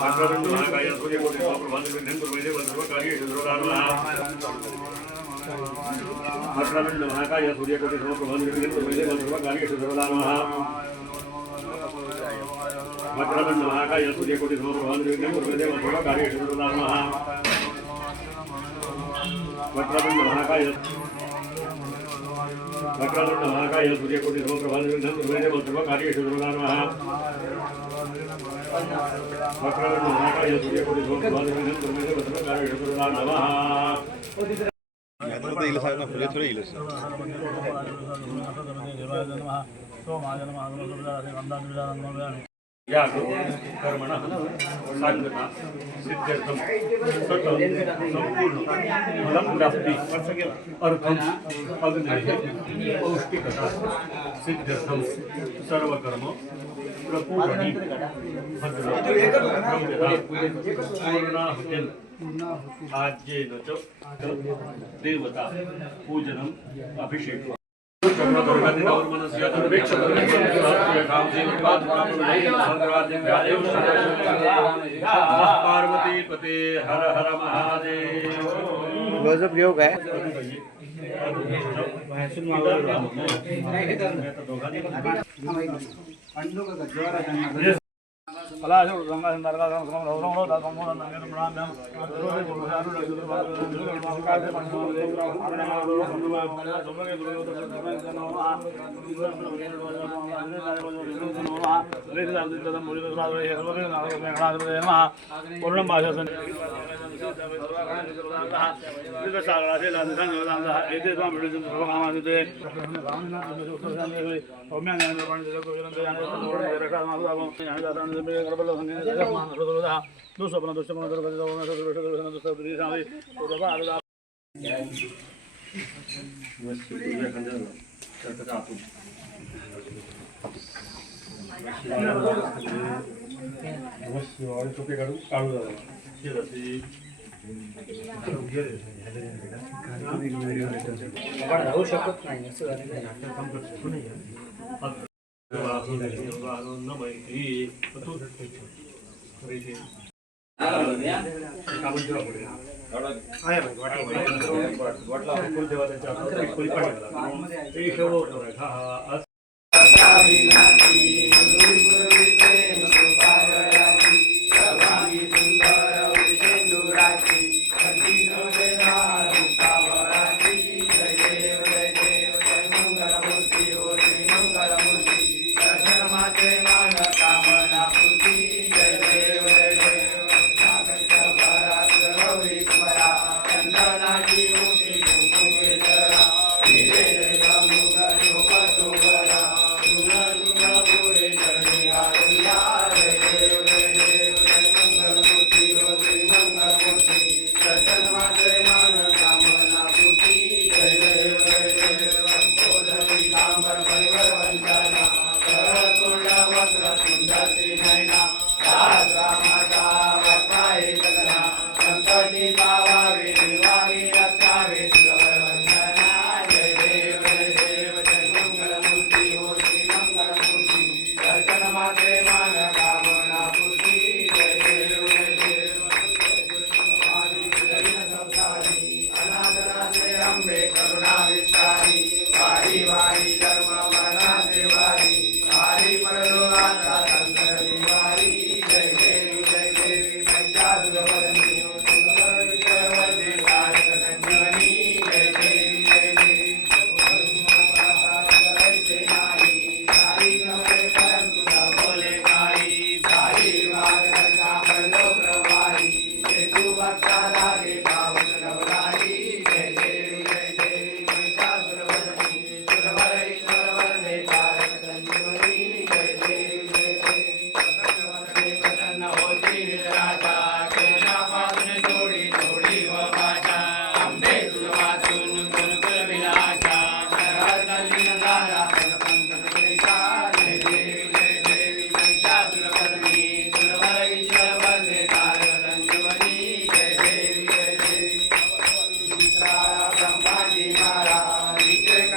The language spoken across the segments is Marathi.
वक्रतुंड महाकाय सूर्यकोटि समप्रभा निर्विघ्नं कुरु मे देव सर्वकार्येषु सर्वदा वक्रतुंड महाकाय सूर्यकोटि समप्रभा निर्विघ्नं कुरु मे देव सर्वकार्येषु सर्वदा नमः। कर्मणः सांगता सिद्ध्यर्थम सततं संपूर्ण फलं प्राप्ति अर्थम अग्निः पौष्टिकता सिद्ध्यर्थम सर्वकर्म प्रपूरणी पूर्णाहुतिं आज्येन च देवता पूजनम् अभिषेकः पार्वती पते हर हर महादेव। गजब योग है। राहू शकत नाही असं झालेलं आहे. Hare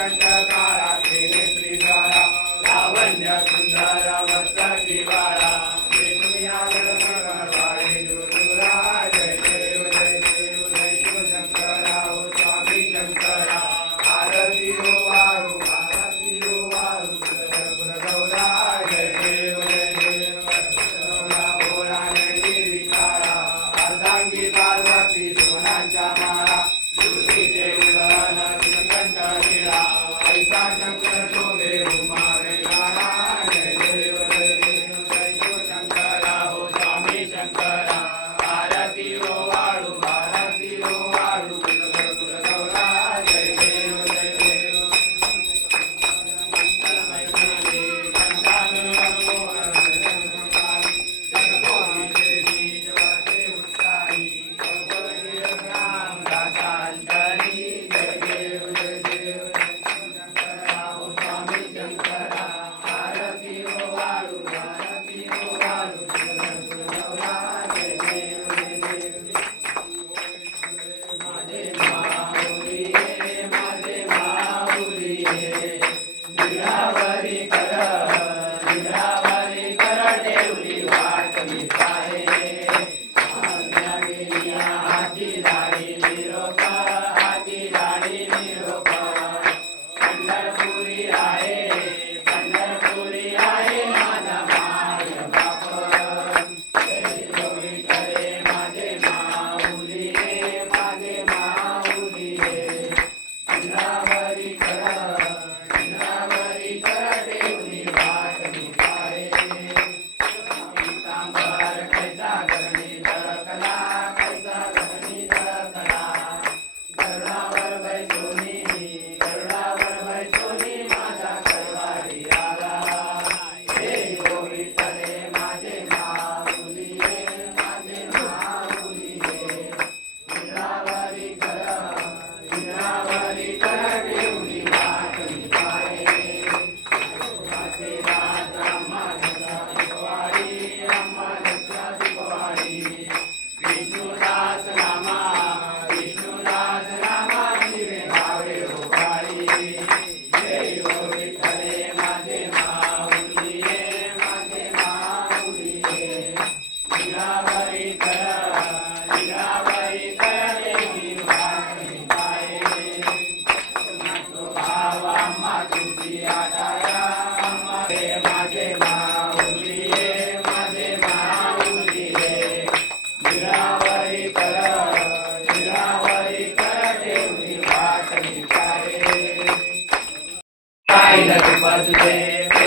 कंठ काळा त्रिनेत्री ज्वाला लावण्य सुंदर मस्तकी बाळा विष्णुया गणपती ज्योतिरा जय देव जय देव जय शिव शंकरा हो स्वामी शंकरा आरती हो वारू गौरा जय देव गौरा भोळा निर्विकारा अर्धांगी पार्वती सोनांच्या माळा तुळशीचे उदन श्रीकंठ लीळा ऐसा शंकर शोभे उमा वेलारा जय देव जय शिव शंकरा हो स्वामी शंकरा आरती हो वाळू गौरा जय देव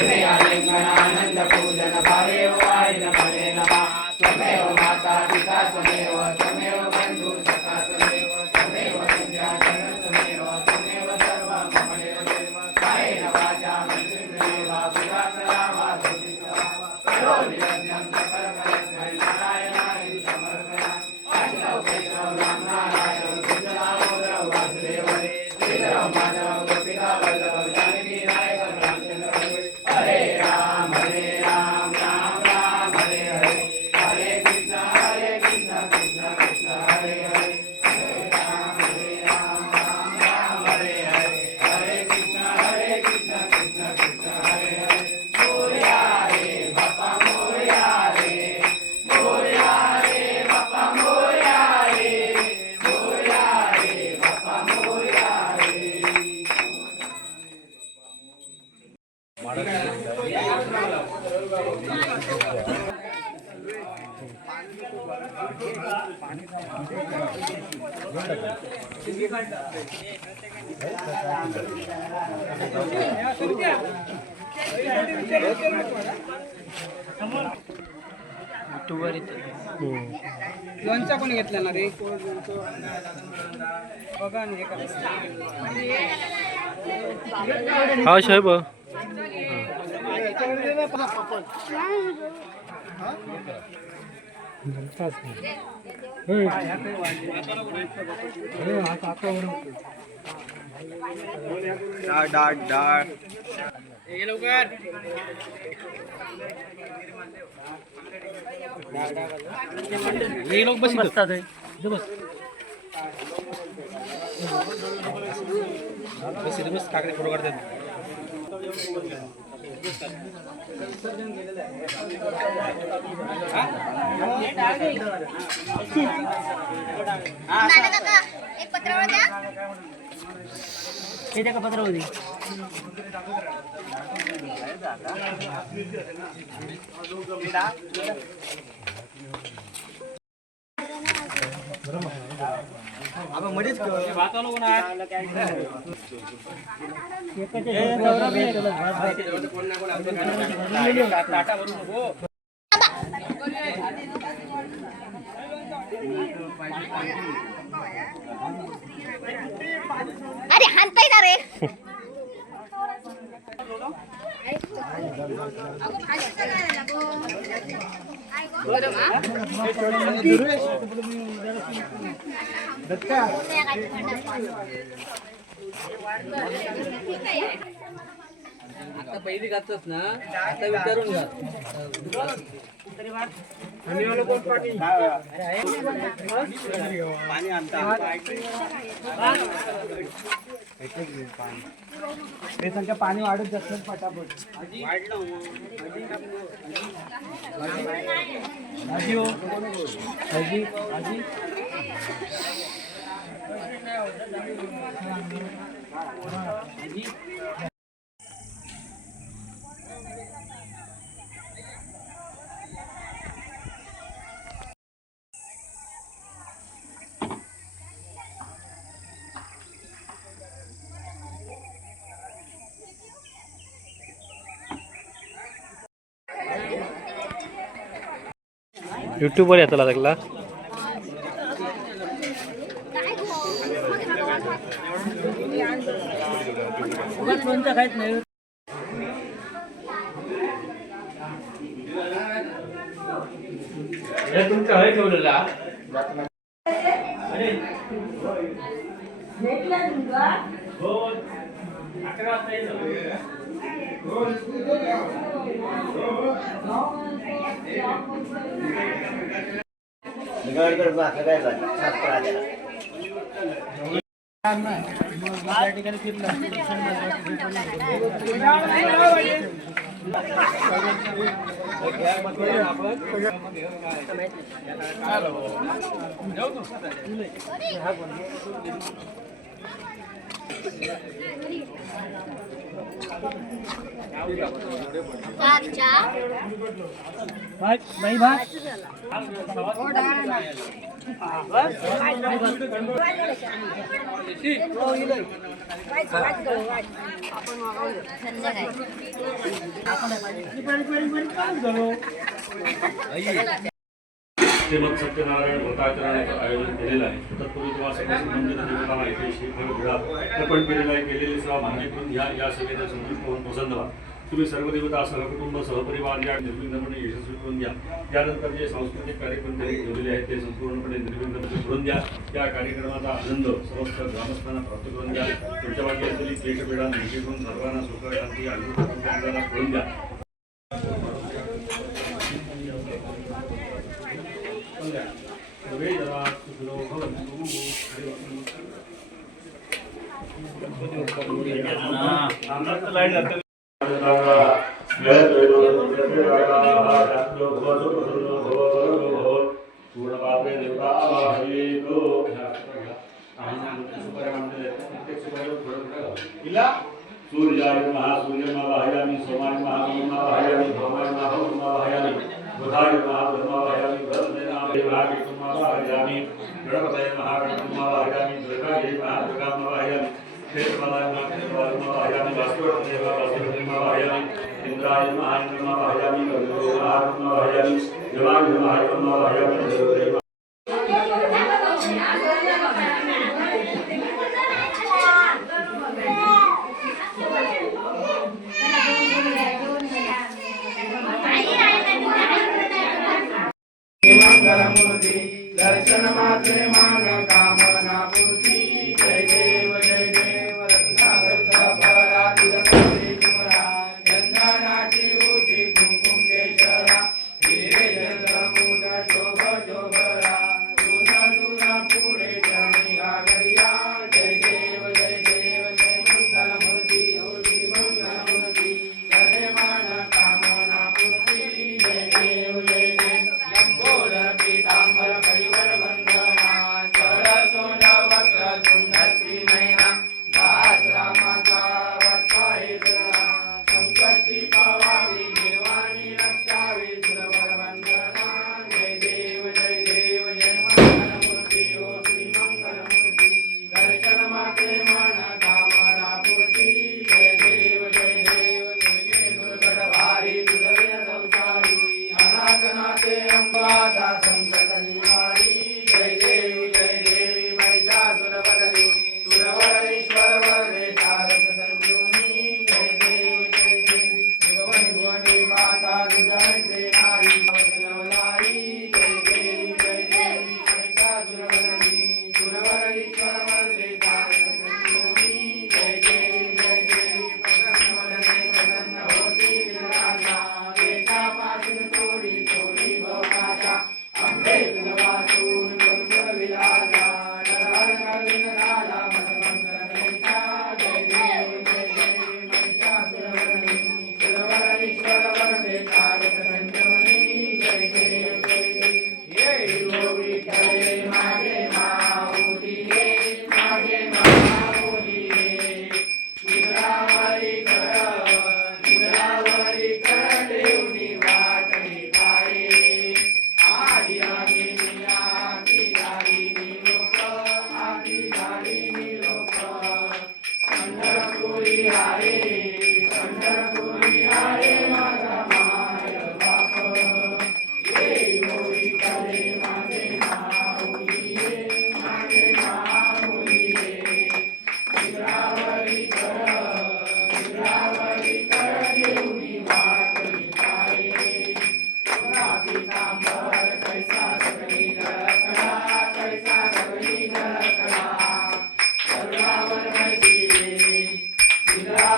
आनंद पूजन भावे वाईन मने नमा त्वमेव माता पिता त्वमेव बंधु सखा त्वमेव विद्या त्वमेव सर्व मम देव कायेन वाचा मनसेन्द्रियेण वा पुरात्मना वा करोमि यज्ञं सकलकलशं नारायणाय समर्पयामि वैष्णव वैष्णव राम नारायण कृष्णदामोदर वासुदेव श्रीधर माधव गोपिका वल्लभ जानकी नायक रामचंद्र हरे राम राम राम हरे हरे हरे कृष्ण कृष्ण कृष्ण हरे हरे हरे राम राम राम हरे हरे हरे कृष्ण कृष्ण कृष्ण हरे हरे मोरया रे बाप्पा मोरया रे बाप्पा मोरया रे बाप्पा मोरया रे लोणचा कोणी घेतला ना रे बघा ना हे हा साहेब डाळ डाळ लवकर हे लोक बस बसतात बस बस इथे बस काकडे फोटो काढतात. एक पत्रावळ द्या. हे का पत्रावळी आपण मध्येच वातावरण कोण आहे टाटा भरून नको. अरे हाणताय ना रे. आता पहिली घातच ना आता विचारून घ्या पाणी आणता पाणी वाढत जात पटापट भाजी हो भाजी भाजी यूट्यूबवर येतो लागला. कोणतं खायच नाही तुमच्या हय ठेवलेला बाई भात श्रीमद सत्यनारायण व्रताचरणाचं आयोजन केलेलं आहे. तत्पूर्वी तुम्हाला सगळ्या संबंधित देवता माहिती श्रीफळ घोडा अर्पण केलेला आहे. केलेली सेवा मान्य करून या सभेला संतुष्ट होऊन पसंत व्हा. तुम्ही सर्व देवता सहकुटुंब सहपरिवार या निर्विघ्नपणे यशस्वी करून द्या. त्यानंतर जे सांस्कृतिक कार्यक्रम त्यांनी ठेवलेले आहेत ते संपूर्णपणे निर्विघ्नपणे करून द्या. त्या कार्यक्रमाचा आनंद समस्त ग्रामस्थांना प्राप्त करून द्या. तुमच्या मागे असलेली क्लेशपीडा निश्चित करून सर्वांना सुख शांती आयुष्य करून द्या. सूर्याय नमः सूर्यं वाहयामि सोमाय नमः वाहयामि भौमाय नमः वाहयामि बुधाय नमः ब्रह्मा वाहयामि ब्रह्मदेवाय नमः विष्णुं वाहयामि गणपतये नमः गणपतिं वाहयामि दुर्गायै नमः दुर्गां वाहयामि क्षेत्रपालाय नमः क्षेत्रपालं वाहयामि वासुदेवाय नमः वासुदेवं वाहयामि इंद्राय नमः इंद्रं वाहयामि वरुणाय नमः वाहयामि देवाय नमः देवं वाहयामि देवदेव दर्शन मात्रे मान कामना पूर्ती. जय देव रत्नाकर तुमरा चंदनाची उठी कुंकुम केशरा हिरे चंद्रमुठ शोभ शोभरा तुना तुना पुढे चरणी घागरिया. जय देव जय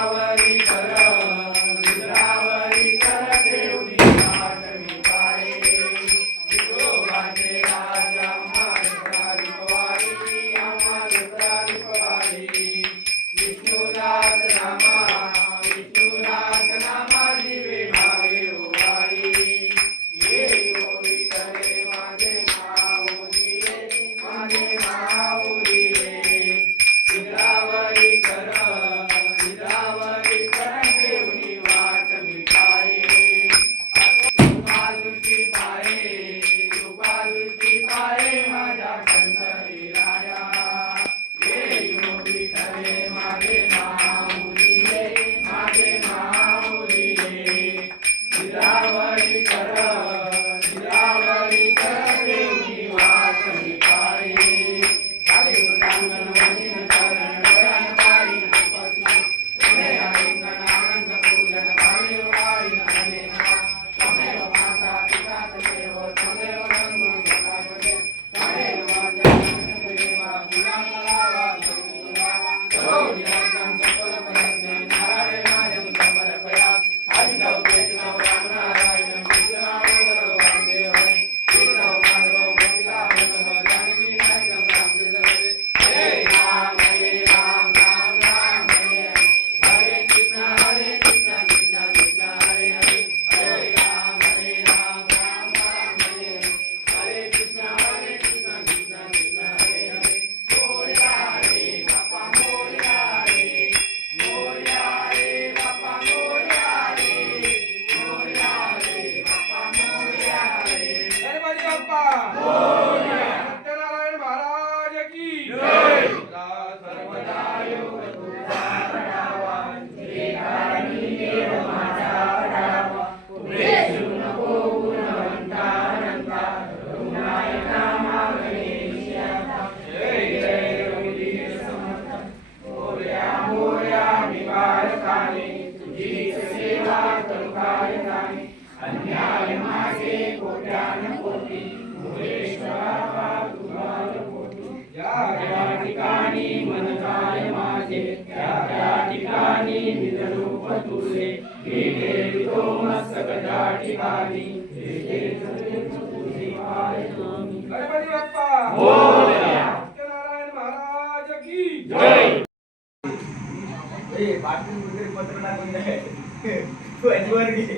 निद्रावरी कर देवनी वाट मी पाये विठोबाचे राज आम्हा रुद्राधिपवारी आम्हा रुद्राधिपवारी विष्णुदास नामा दिवे भावे उभारी ये योगी करे माझे माऊली रे माझे माऊली रे निद्रावरी कर देवनी वाट मी पाये कृपादृष्टी पाये माझ्या पंढरी राया ये योगी करे माझे माऊली रे माझे माऊली रे निद्रावरी कर देवनी वाट मी पाये काली वृंदावन वनीन चरण डोळ्यान पायी नपती तुमे आलिंगन आनंद पूजन भावे वारी अनेक त्वमेव माता पिता त्वमेव त्वमेव बंधु सखा त्वमेव देवा गुणाकलावा करोड्यां सकल परसे नारायणायं समर्पया आदिदेव वैष्णव राम नारायण कृष्णावतार वासुदेव कृष्ण माधव गोपिका वल्लभ जानकी नायकं रामचंद्र हरे राम राम राम हरे कृष्ण कृष्ण कृष्ण हरे हरे हरे राम राम हरे कृष्ण कृष्ण कृष्ण हरे हरे मोरया रे बाप्पा मोरया रे बाप्पा मोरया रे बाप्पा मोरया रे गणपती बाप्पा सत्यनारायण महाराज की जय सर्वदा योग तुझा करावा श्री कारणी देव माझा करावा उपदेशू नको गुणवंता अनंता करुणायका मागणेश्वरा जय जय रघुजी समर्थ मोरया निवारकाने तुझी सेवा करू काय जाणे अन्याय माझे कोट्यान कोटी मुरेश्वरा तुझा कोटी या ठिकाणी मन काय माझे त्या ठिकाणी निजरूप तुझे भेटे तो मस्तक त्या ठिकाणी गणपती बाप्पा मोरया सत्यनारायण महाराज की जय बातमी वगैरे पत्र टाकून द्या तू याच्यावर घे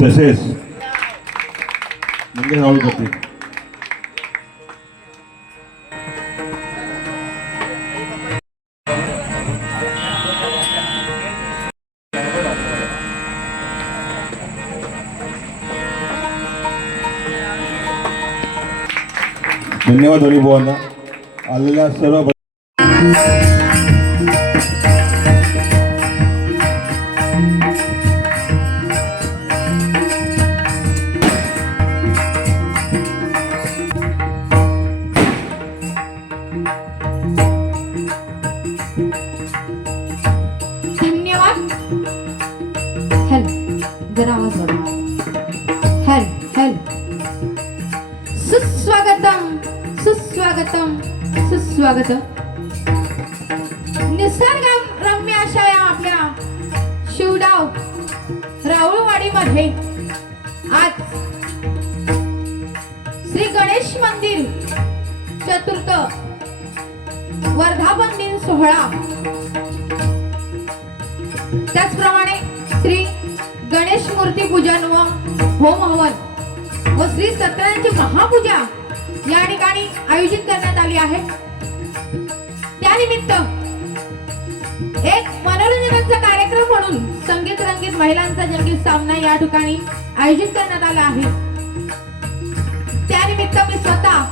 तसेच मंगल राहुल करते धन्यवाद हरिभावांना आलेल्या सर्व जरा आवाज वाढवा. हेल हेल सुस्वागतम सुस्वागतम सुस्वागतम. निसर्ग रम्य अशा या आपल्या शिवडाव राऊळवाडीमध्ये आज श्री गणेश मंदिर चतुर्थ वर्धापन दिन सोहळा, त्याचप्रमाणे श्री गणेश मूर्ती पूजन व होम हवन व श्री सत्यनारायणची महापूजा या ठिकाणी आयोजित करण्यात आली आहे. त्यानिमित्त एक मनोरंजनाचा कार्यक्रम म्हणून संगीत रंगीत महिलांचा जंगी सामना या ठिकाणी आयोजित करण्यात आला आहे. त्यानिमित्त मी स्वतः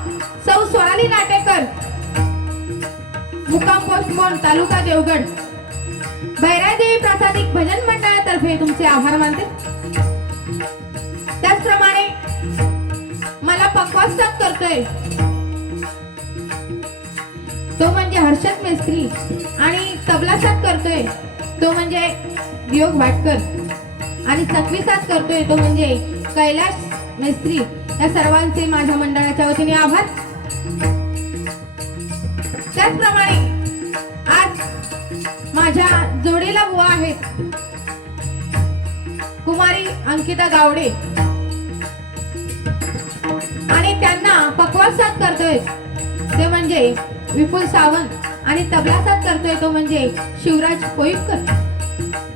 सौ स्वराली नाटेकर, मुक्काम पोस्ट मोड, तालुका देवगड, भैरादेवी प्रासादिक भजन मंडळातर्फे तुमचे आभार मानते. त्याचप्रमाणे मला पक्वास साथ करतोय तो म्हणजे हर्षद मेस्त्री आणि तबला साथ करतोय तो म्हणजे योग वाटकर आणि चकवी साथ करतोय तो म्हणजे कैलाश मेस्त्री. या सर्वांचे माझ्या मंडळाच्या वतीने आभार. त्याचप्रमाणे आज माझ्या जोडीला बुवा आहेत कुमारी अंकिता गावडे आणि त्यांना पक्वास साथ करतोय ते म्हणजे विपुल सावंत आणि तबला साथ करतोय तो म्हणजे शिवराज कोईकर.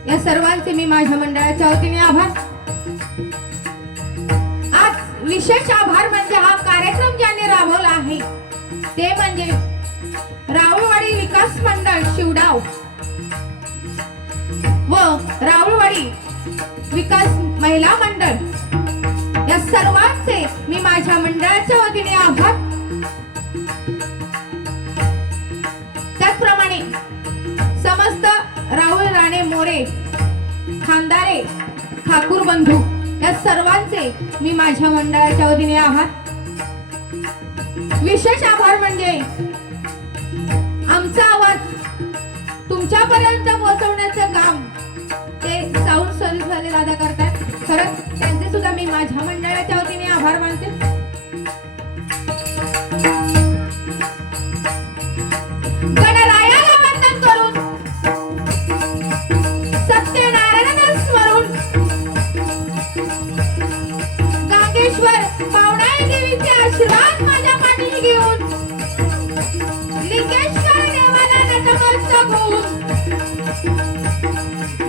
या सर्वांचे मी माझ्या मंडळाच्या वतीने आभार. आज विशेष आभार म्हणजे हा कार्यक्रम ज्यांनी राबवला आहे ते म्हणजे राऊळवाडी विकास मंडळ शिवडाव व राऊळवाडी विकास महिला मंडळ या सर्वांचे मी माझ्या मंडळाच्या वतीने आभार. त्याचप्रमाणे समस्त राहुल राणे मोरे खानदारे ठाकूर बंधू या सर्वांचे मी माझ्या मंडळाच्या वतीने आभार. विशेष आभार म्हणजे आमचा आवाज तुमच्यापर्यंत पोहोचवण्याचं काम ते साऊंड सर्व्हिस वाले दादा करतात. खरंच त्यांचे सुद्धा मी माझ्या मंडळाच्या वतीने आभार मानते. गणरायाला वंदन करून सत्यनारायणाला स्मरून गांगेश्वर पावणाई देवीचे आशीर्वाद माझ्या पाठीशी घेऊन लिंगेश्वर देवाला नतमस्तक होऊन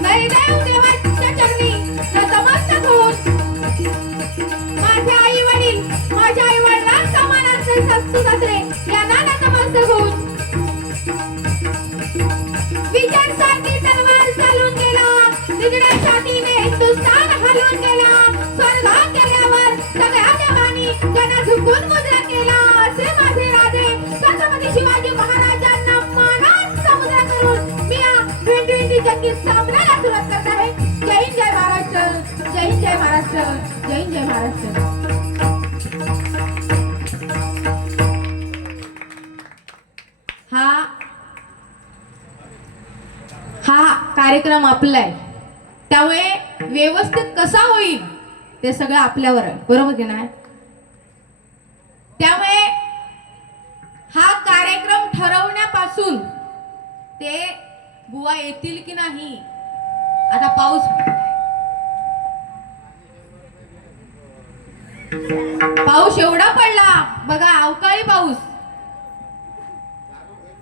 नैदेव देवाच्या चरणी नतमस्तक होऊन माझे आई वडील माझ्या आई वडिलांचा मानाचे सासू सासरे यांना नतमस्तक होऊन विजयासाठी तलवार चालून गेला तिकडे छातीने हिंदुस्थान हलवून गेला स्वर्गात गेल्यावर सगळ्या देवांनी त्यांना झुकून मुद्रा केला असे माझे राजे छत्रपती शिवाजी महाराजांना मानाचा मुद्रा करून मी या 2020 जंगी सामन्याला सुरुवात करत आहे. जय हिंद जय महाराष्ट्र, जय हिंद जय महाराष्ट्र, जय हिंद जय महाराष्ट्र. हा कार्यक्रम आपला आहे त्यामुळे व्यवस्थित कसा होईल ते सगळं आपल्यावर आहे, बरोबर की नाही. त्यामुळे हा कार्यक्रम ठरवण्यापासून ते बुवा येतील की नाही. आता पाऊस एवढा पडला बघा, अवकाळी पाऊस,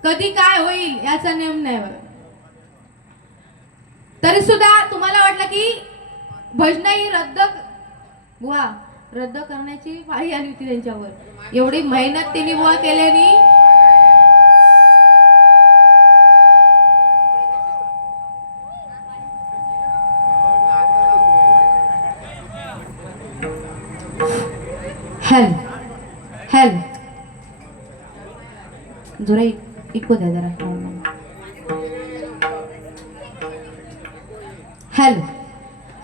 कधी काय होईल याचा नेम नाही बघा. तरी सुद्धा तुम्हाला वाटलं की भजन ही रद्द करण्याची पाळी आली होती त्यांच्यावर. एवढी मेहनत त्यांनी बुवा केल्यानी हेल जरा इको द्या जरा. हेल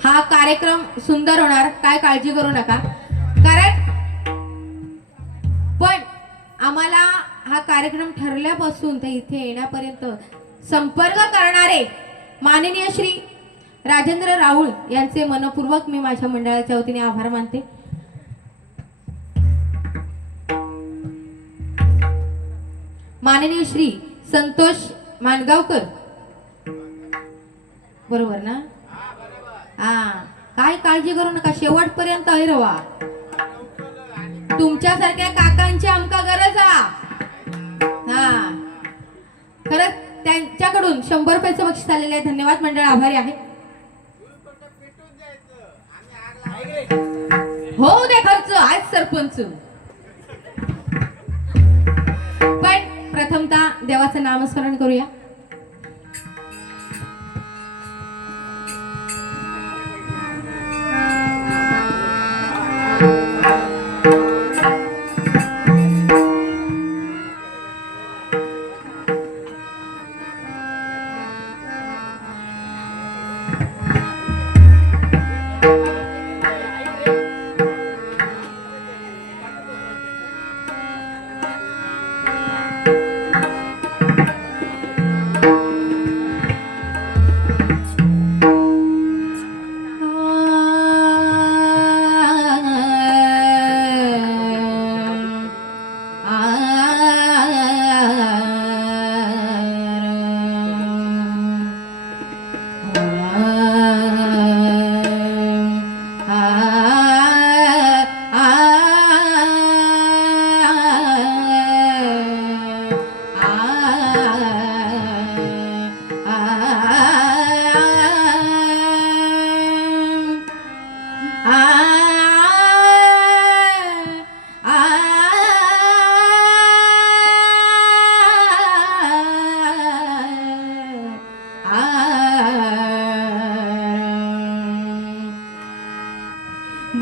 हा कार्यक्रम सुंदर होणार, काय काळजी करू नका. कारण पण आम्हाला हा कार्यक्रम ठरल्यापासून ते इथे येण्यापर्यंत संपर्क करणारे माननीय श्री राजेंद्र राऊळ यांचे मनपूर्वक मी माझ्या मंडळाच्या वतीने आभार मानते. माननीय श्री संतोष मानगावकर, बरोबर ना. काय काळजी करू नका, शेवटपर्यंत आहे रवा. तुमच्यासारख्या काकांची आमका गरज हा. खरंच त्यांच्याकडून 100 रुपयाचं बक्षीस आलेलं आहे. धन्यवाद मंडळ, आभारी आहे. हो दे खर्च आज सरपंच. पण प्रथमतः देवाचं नामस्मरण करूया.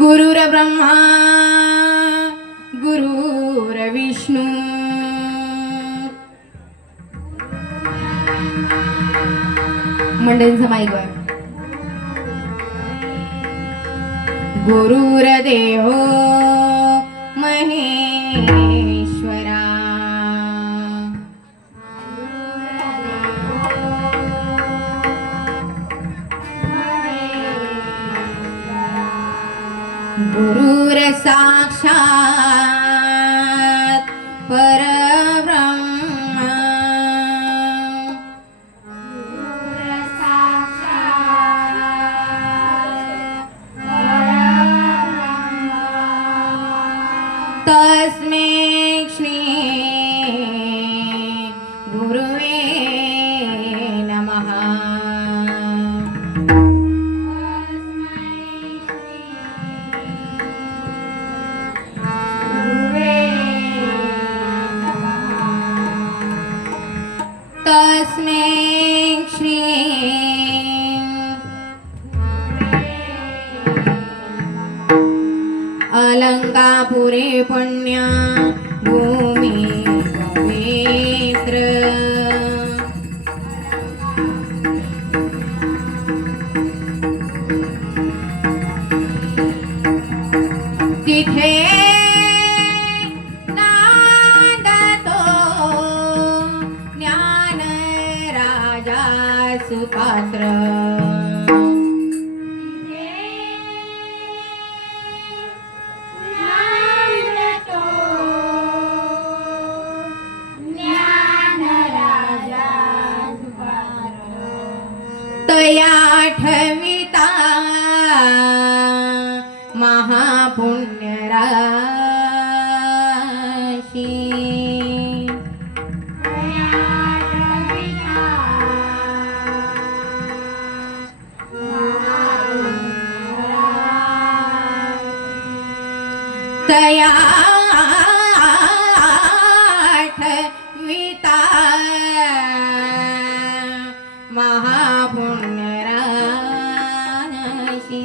गुरुर्ब्रह्मा गुरुर्विष्णू मंडळींचा माईकवर गुरुर्देव महेश्वरा गुरुर साक्षात परब्रह्म गुरुर साक्षात परब्रह्म तस्मै श्री गुरुवे नमः तस्मै श्री अलंकापुरे पुण्या भूमी पवित्र तिथे नांदतो ज्ञान राजा सुपात्र तया ठविता महापुण्य राशी तया ठविता महापुण्य राशी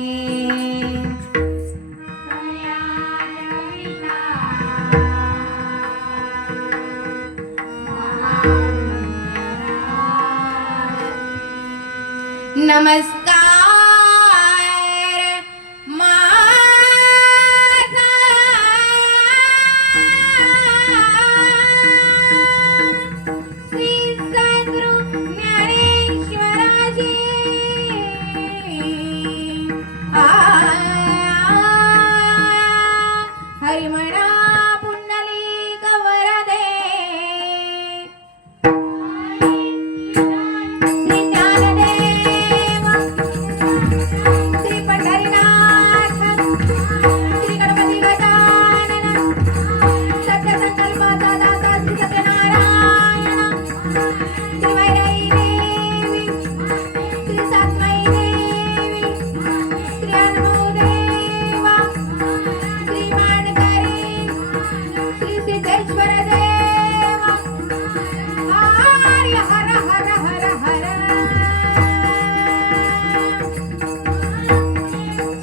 नमस्कार माझा श्री सद्गुरु ज्ञानेश्वराजी हरिमणा पुंडलिक वरदे श्री ज्ञानदेव श्री पंढरीनाथ श्री गणपती गजानन सत्य संकल्पाचा दाता श्री सत्यनारायण श्री वैराई देवी श्री सातमाई देवी श्री हनुदेवा श्री मानकरी श्री सिद्धेश्वर देवा हरि हर हर हर हर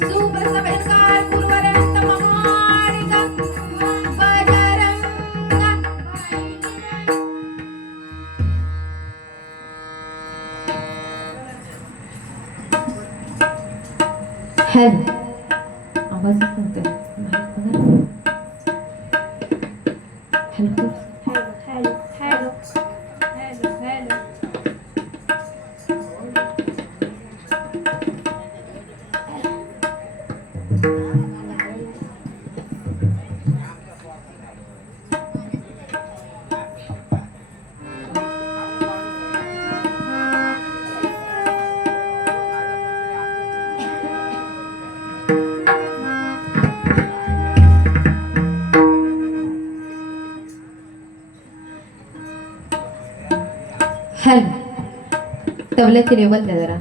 सुप्रसवेकार पूर्वरंत महाडिका बजरंगा हॅलो आवाज नव्हता hello hello hello hello hello hello तबल्याची लेवल द्या जरा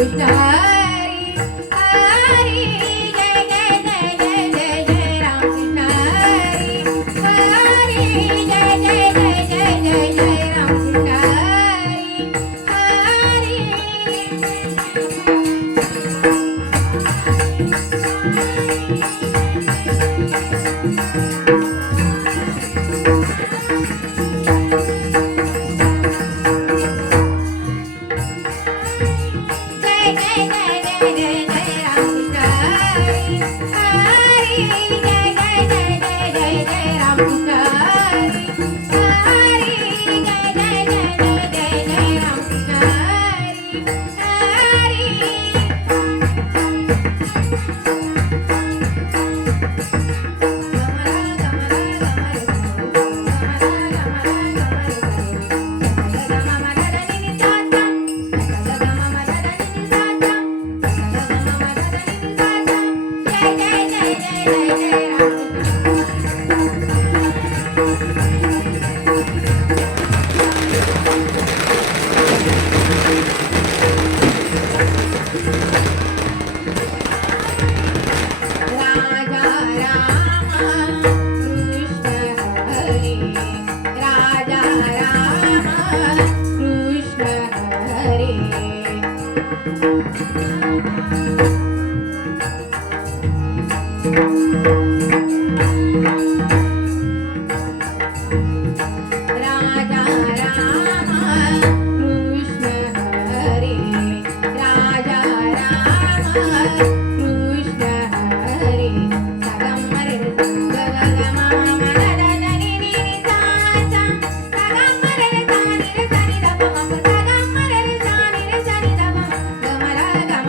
कृष्ण हरी हरी जय जय जय जय जय जय राम कृष्ण हरी हरी जय जय जय जय जय जय राम कृष्ण हरी जय जय जय जय जय जय राम कृष्ण हरी हरी जय जय जय जय जय जय राम कृष्ण हरी हरी जय जय जय जय जय जय राम कृष्ण हरी जय जय जय जय जय जय राम राजा राम कृष्ण हरी राजा राम कृष्ण हरी राजा राम कृष्ण हरी राजा राम कृष्ण हरी सगम रे गगम मरद नि नि सा सा सगम रे सा नि रे सा नि द प म सगम रे सा नि रे सा नि द प गम र ध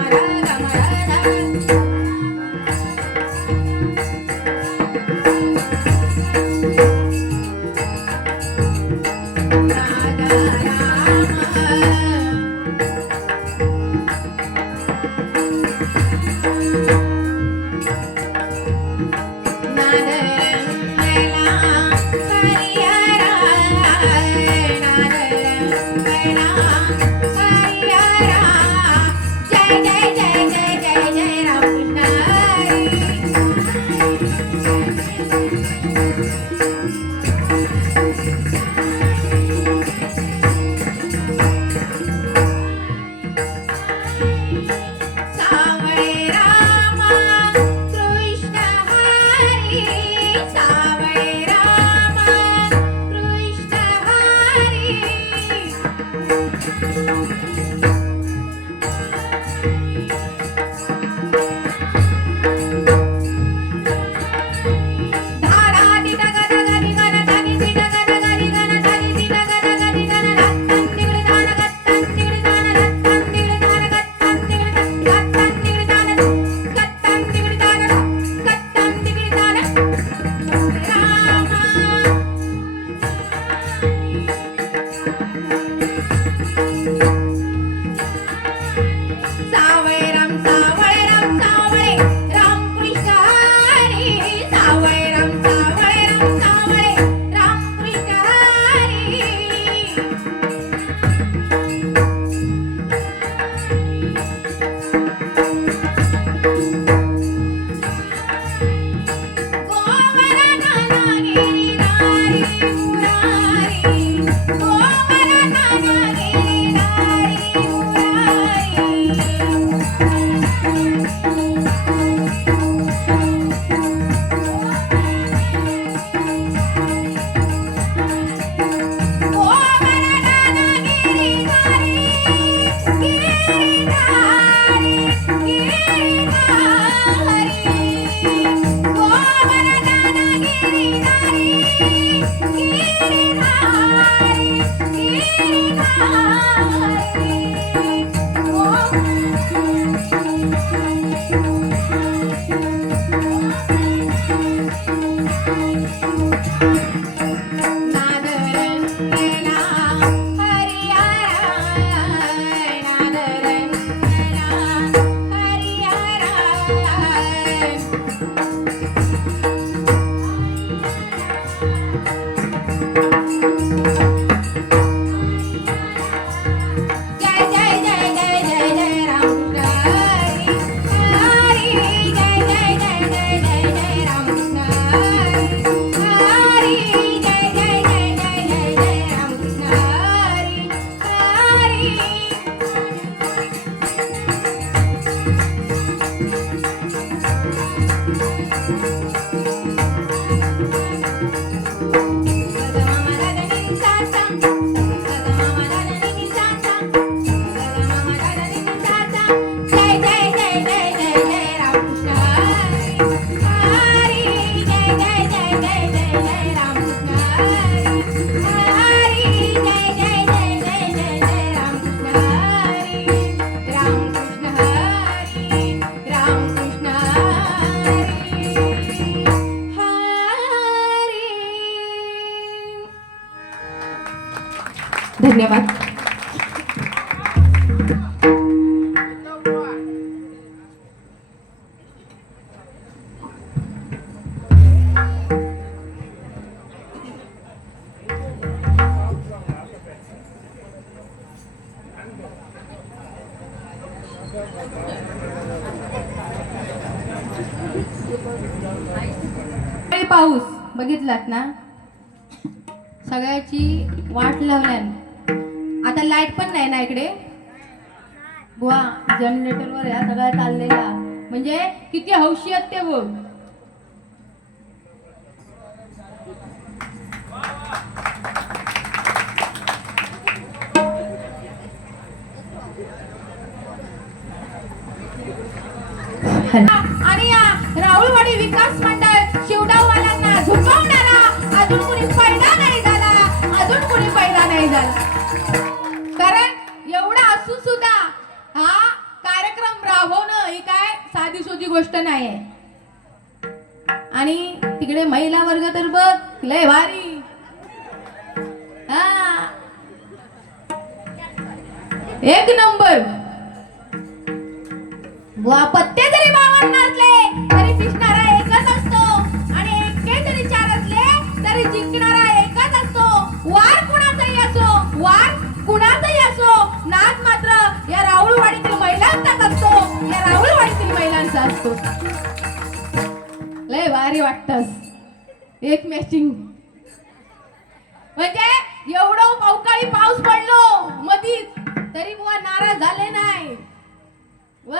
पाऊस बघितलात ना, सगळ्याची वाट लावल्यान. आता लाईट पण नाही ना इकडे बुवा, जनरेटरवर या सगळ्या चाललेला, म्हणजे किती हौशी आहेत ते बघ. आणि या राहुलवाडी विकास मंडळ शिवडाववाल्यांना झुकवणारा अजून कोणी पैदा नाही झाला, अजून कोणी पैदा नाही झाला. कारण एवढा असून सुद्धा हा कार्यक्रम राबवणं ही काय साधी सोधी गोष्ट नाही आहे. आणि तिकडे महिला वर्ग तर बघ लय भारी. हा एक नंबर. वा पत्ते जरी बावन नसले तरी पिसणारा एकच असतो, आणि एके जरी चार असले तरी जिंकणारा एकच असतो. वार कुणाचाही असो, वार कुणाचाही असो, नाद मात्र या राहुलवाडीतील महिलांचाच असतो, या राहुलवाडीतील महिलांचा असतो. लय भारी वाटतस एक मॅचिंग. म्हणजे एवढं अवकाळी पाऊस पडलो मधीच तरी बुवा नाराज झाले नाही. व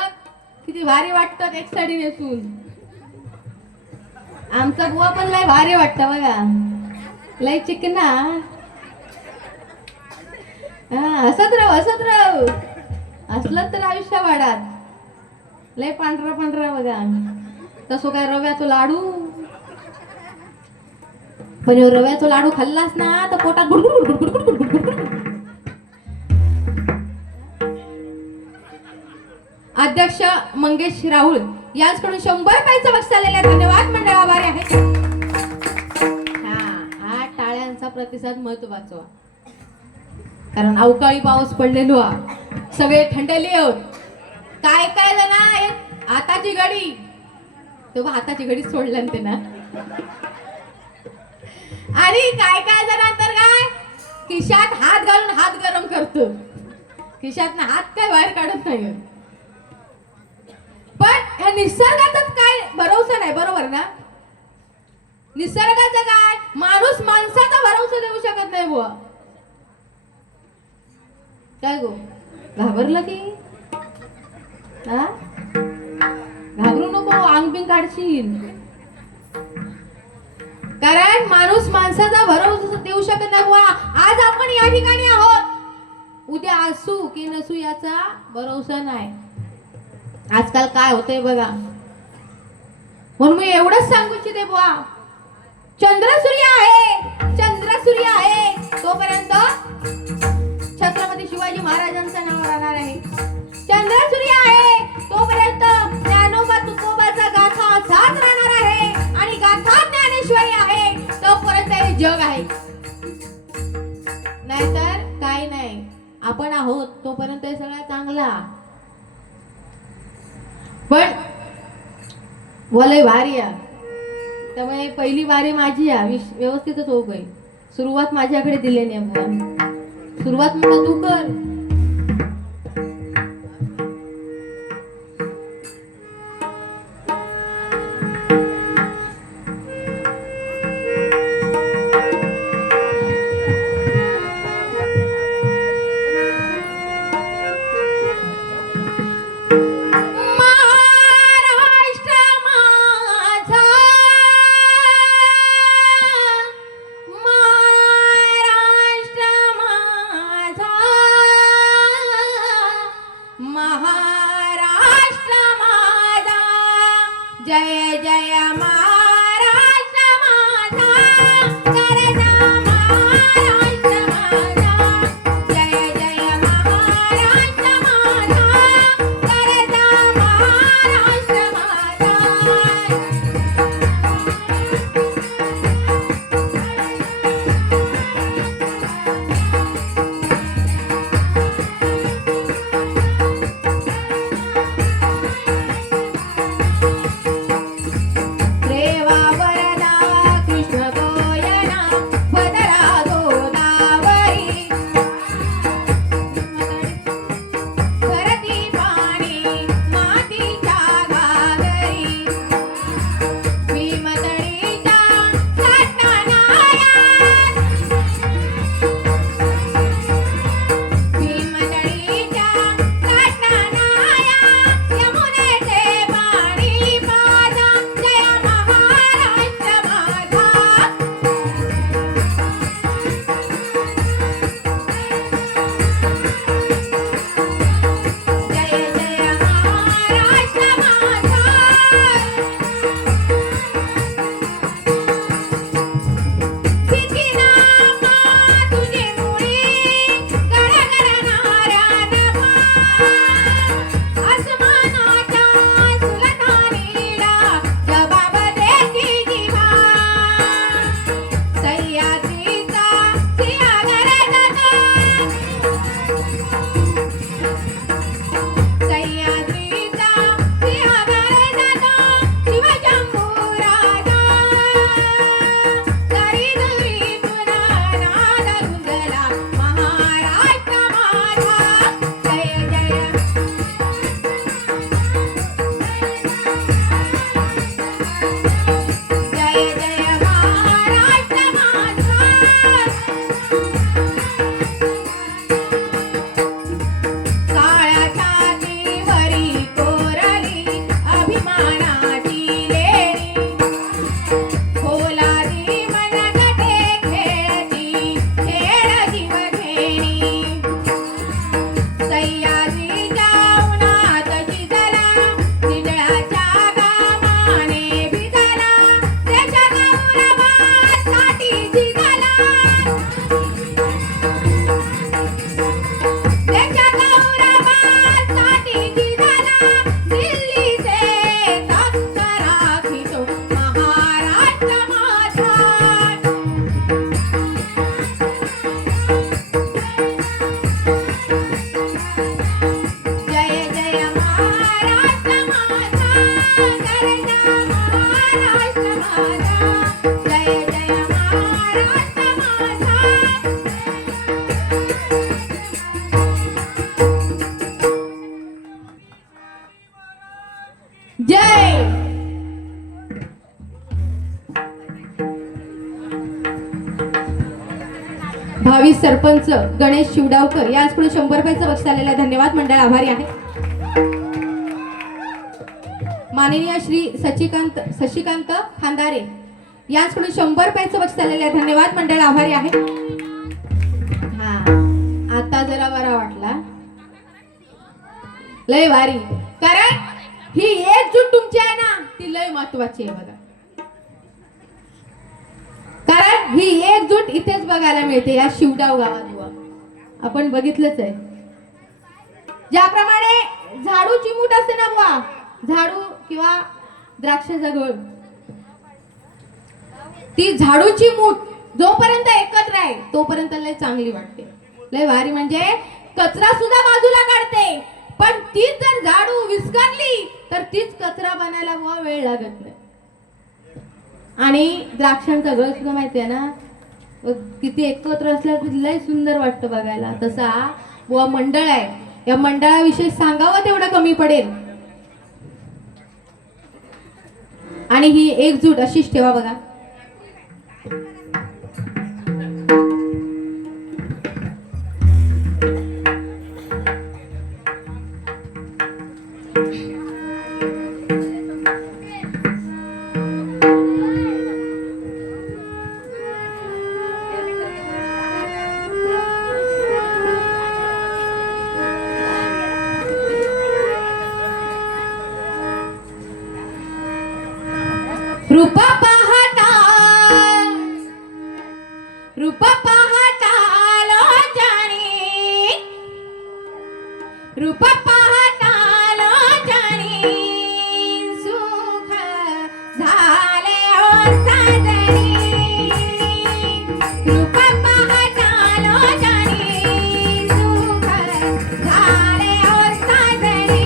किती भारी वाटतं एक साडी नेसून. आमचा बुवा पण लय भारी वाटतं बघा, लय चिकना. हसत राहू हसत राहू, असलं तर आयुष्य वाढात. लय पांढरा पांढरा बघा, तसं काय रव्याचं लाडू. पण रव्याचं लाडू खाल्लास ना तर पोटात गुडगुड गुडगुड गुडगुड गुडगुड. अध्यक्ष मंगेश राहुल यांच्याकडून 100 रुपयाचं बक्षीस आलेलं, धन्यवाद मंडळ, आभारी आहे. हा टाळ्यांचा प्रतिसाद महत्वाचा, कारण अवकाळी पाऊस पडलेलो सगळे थंडले होत. काय काय जण हाताची घडी, तेव्हा हाताची घडी सोडल्या ते ना. आणि काय काय जणांतर काय खिशात हात घालून हात गरम करतो, खिशात ना हात काय बाहेर काढत नाही. पण या निसर्गाचाच काय भरोसा नाही, बरोबर ना. निसर्गाचा काय, माणूस माणसाचा भरोसा देऊ शकत नाही बुवा. काय गो घाबरलं की हा, घाबरू नको, अंग बिंग काढशील. कारण माणूस माणसाचा भरोसा देऊ शकत नाही बुवा. आज आपण या ठिकाणी आहोत, उद्या असू की नसू याचा भरोसा नाही. आजकाल काय होतंय बघा. म्हणून मी एवढंच सांगू इच्छिते बुवा, चंद्रसूर्य आहे, चंद्रसूर्य आहे तोपर्यंत छत्रपती शिवाजी महाराजांचं नाव राहणार आहे. चंद्रसूर्य आहे तोपर्यंत ज्ञानोबा तुकोबाचा गाथा साथ राहणार आहे, आणि गाथा ज्ञानेश्वरी आहे तोपर्यंत हे जग आहे. नाहीतर काय नाही, आपण आहोत तोपर्यंत हे सगळं चांगला. पण वलय भारी आहे, त्यामुळे पहिली वारी माझी आहे, व्यवस्थितच होऊ गई. सुरुवात माझ्याकडे दिली नाही बुवा, सुरुवात म्हणा तू कर. जय जय महाराष्ट्र माझा, करजा महाराष्ट्र माझा. जय जय महाराष्ट्र माझा, करजा महाराष्ट्र माझा. जय भावी सरपंच गणेश शिवडावकर याचपुढे 100 रुपयाचं बक्षीस आलेलं आहे. धन्यवाद मंडळ आभारी आहे. माननीय श्री शशिकांत खांदारे याचकडून 100 रुपयाचं बक्षीस आलेलं आहे. धन्यवाद मंडळ आभारी आहे. हा आता जरा बरा वाटला, लय भारी, कारण ही एकजूट तुमची आहे ना, ती लय महत्वाची आहे बघा. कारण ही एकजूट इथेच बघायला मिळते या शिवडाव गावात. आपण बघितलंच आहे, ज्याप्रमाणे झाडू चिमूट असते ना बुवा, झाडू किंवा द्राक्षाचा घड, ती झाडूची मूठ जोपर्यंत एकत्र आहे तोपर्यंत लय चांगली वाटते, लय भारी. म्हणजे कचरा सुद्धा बाजूला काढते, पण तीच जर झाडू विस्करली तर तीच कचरा बनायला बुवा वेळ लागत नाही. आणि द्राक्षांचा गळ सुद्धा माहिती आहे ना, किती एकत्र असल्यावर लय सुंदर वाटतं बघायला. तसा बुवा मंडळ आहे, या मंडळाविषयी सांगावं तेवढं कमी पडेल. आणि ही एकजूट अशीच ठेवा बघा. रूप पाहता लोचणी, रूप पाहता लोचणी, सुख झाले ओ साजणी. रूप पाहता लोचणी, सुख झाले ओ साजणी.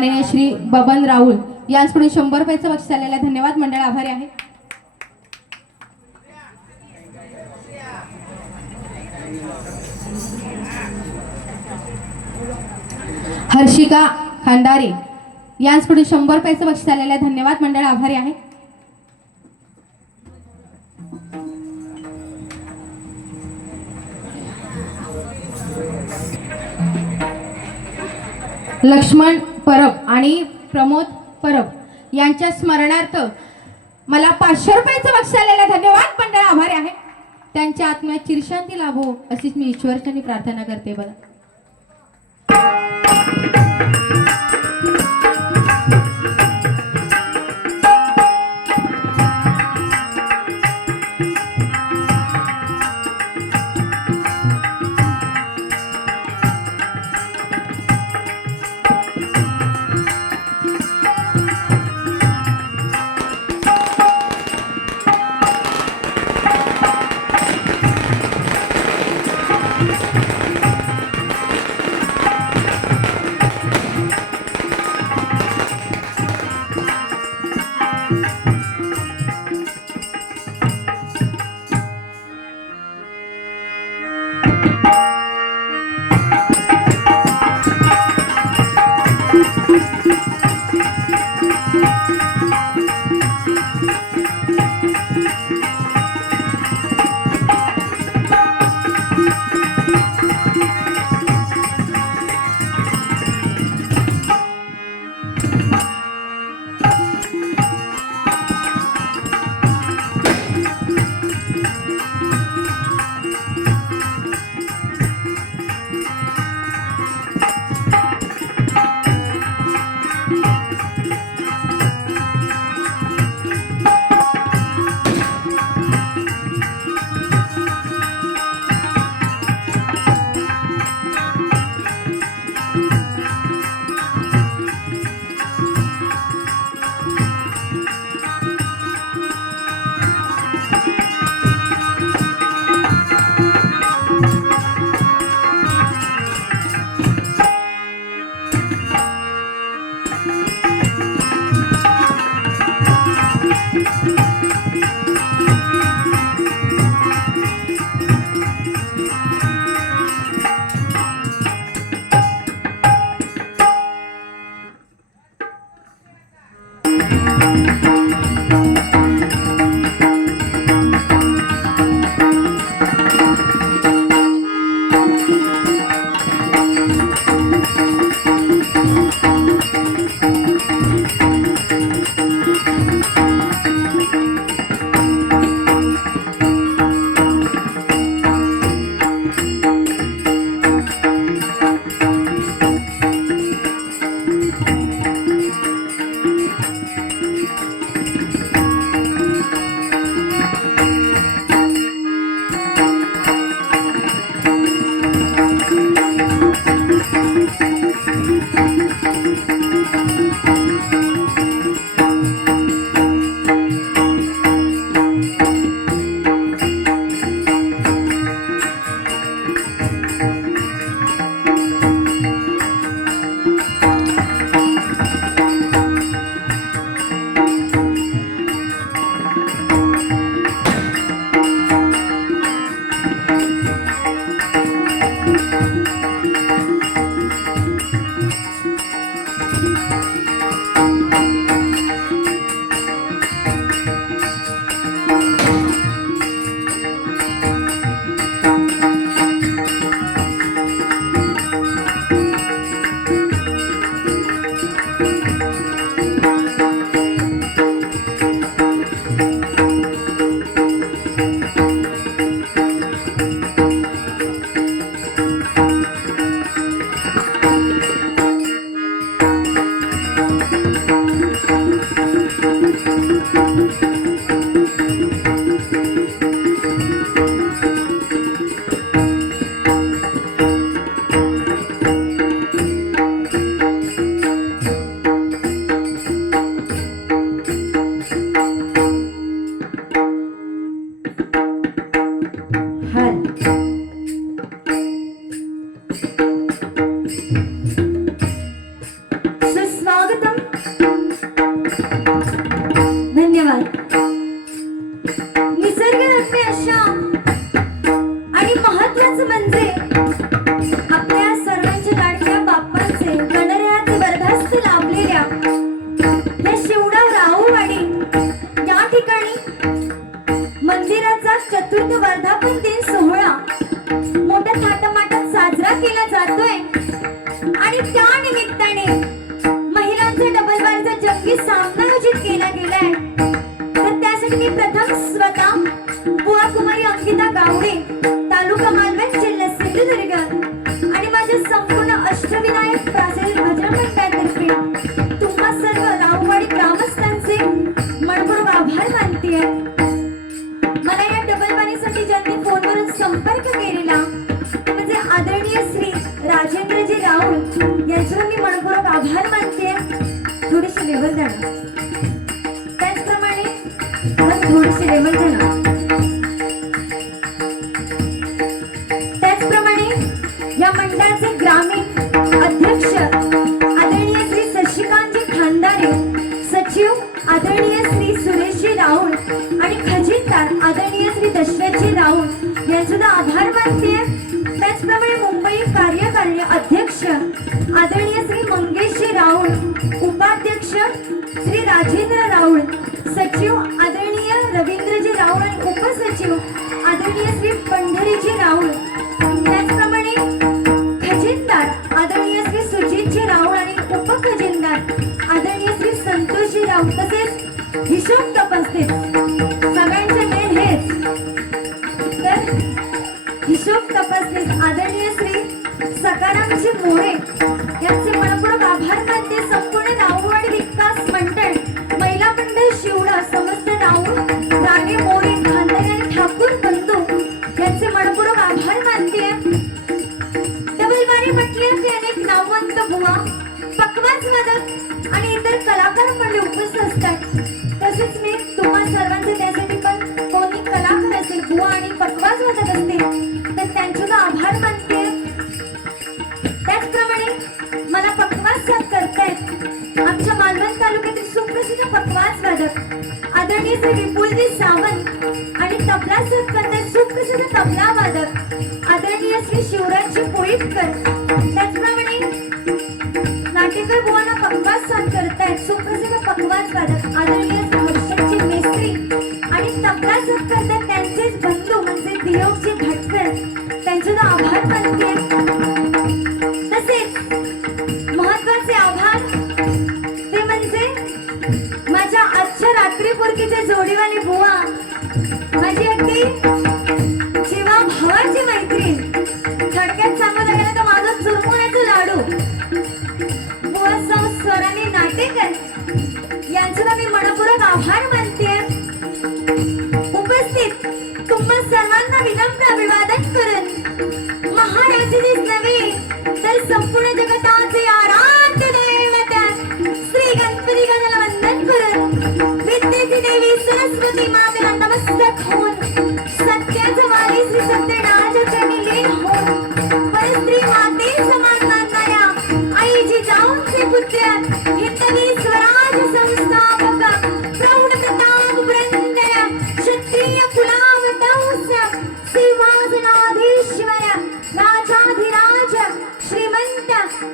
माननीय श्री बबन राऊळ यांच्याकडून 100 रुपयाचं बक्षीस आलेलं आहे. धन्यवाद मंडळ आभारी आहे. हर्षिका खांडारे यांच्याकडून 100 रुपयाचं बक्षीस आलेलं आहे. धन्यवाद मंडळ आभारी आहे. लक्ष्मण परब आणि प्रमोद परब यांच्या स्मरणार्थ मला 500 रुपयाचं बक्षीस आलेलं आहे. धन्यवाद मंडळ आभारी आहे. त्यांच्या आत्म्यात चिरशांती लाभो अशीच मी ईश्वरचरणी प्रार्थना करते. बघा अशा आणि महत्वाचं म्हणजे आपल्या सर्वांच्या लाडक्या बाप्पांचे गणरायाचे वरदास्त लाभलेल्या या शिवडा राऊवाडी या ठिकाणी मंदिराचा चतुर्थ वर्धापन दिन सोहळा मोठ्या थाटामाटात साजरा केला जातोय आणि त्या निमित्ताने महिलांचा डबल बारचा जंगी सामना आयोजित केला गेलाय. तर त्यासाठी मी प्रथम स्वतः बुवा कुमारी अंकिता गावडे, तालुका मालवण, जिल्हा सिंधुदुर्ग आणि माझ्या संपूर्ण अष्टविनायक प्रासादिक भजन मंडळातर्फे तुम्हा सर्व राऊवाडी ग्रामस्थांचे मनपूर्वक आभार मानते. मला या डबल बारीसाठी ज्यांनी फोनवरून संपर्क केलेला ते म्हणजे आदरणीय श्री राजेंद्रजी राऊळ यांच्यावर मी मनपूर्वक आभार मानते. थोडीशी लेवल द्या ना. त्याचप्रमाणे थोडीशी लेवल द्या ना. त्याचप्रमाणे या मंडळाचे ग्रामीण अध्यक्ष आदरणीय श्री शशिकांतजी खानदारे, सचिव आदरणीय श्री सुरेशजी राऊळ आणि खजिनदार आदरणीय श्री दशरथजी राऊळ यांचा आभार मानते. त्याचप्रमाणे मुंबई कार्यकारिणी अध्यक्ष आदरणीय श्री मंगेशजी राऊळ, उपाध्यक्ष श्री राजेंद्र राऊळ, सचिव आदरणीय रवींद्रजी राऊळ आणि उपसचिव आदरणीय श्री पंढरीजी राऊळ. त्याचप्रमाणे खजिनदार आदरणीय श्री सुजितजी राऊळ आणि उपखजिनदार आदरणीय श्री संतोषजी राऊळ. तसेच हिशोब तपासते सगळ्यांचे मेन हेच तर हिशोब तपासते आदरणीय श्री सकारामजी मोरे यांचे मनपूर्वक आभार मानते. संपूर्ण राऊवाडी विकास मंडळ, महिला मंडळ शिवडा, समस्त राऊळ, राणे, मोरे, खानदारी आणि ठाकूर बंधू यांचे मनपूर्वक आभार मानते. डबलबारी म्हटले की अनेक नामवंत बुवा, पकवाज वादक आणि इतर कलाकार मंडळी उपस्थित असतात. तसेच मी तुम्हा सर्वांचे त्यासाठी पण कोणी कलाकार असेल, बुवा आणि पकवाज वादक असतील तर त्यांचा आभार मानते. त्याचप्रमाणे मला पकवाज साथ करतायत आमच्या मालवण तालुक्यातील सुप्रसिद्ध पकवाज वादक आदरणीय श्री विपुलजी सावंत आणि तबला साथ करतायत सुप्रसिद्ध तबला वादक आदरणीय श्री शिवराजजी पोईटकर. त्याचप्रमाणे नाटेकर बुवांना पकवाज साथ करतायत सुप्रसिद्ध पकवाज वादक आदरणीय श्री हर्षदजी मेस्त्री आणि तबला साथ करतायत त्यांचेच बंधू म्हणजे दियोगजी भटकर. त्यांचा आभार मानते. तसेच महत्वाचे आभार ते म्हणजे माझ्या आजच्या रात्रीपूर्वीचे जोडीवाले बुवा, माझी अगदी जीवा भावाची मैत्रीण, थडक्यात सांगू लागलं तर माझं चुरमुण्याचं लाडू बुवा सौ स्वराने नाटेकर यांचा मी मनपूर्वक आभार मानते. उपस्थित तुम्हा सर्वांना विनम्र अभिवादन करून महाराजांचीच नव्हे तर संपूर्ण जगताचे आराध्य दैवत श्री गणपती गणाला वंदन करून विद्येची देवी सरस्वती मातेला नमस्कार होऊन सत्याचं वाली श्री सत्यनारायण चरणी लीन होऊन परस्त्री माते समान मानणाऱ्या आई जिजाऊंचे पुत्र हिंदवी स्वराज संस्थापक प्रौढ प्रताप पुरंदर क्षत्रिय कुलावतंस सिंहासनाधीश्वर राजाधिराज श्रीमंत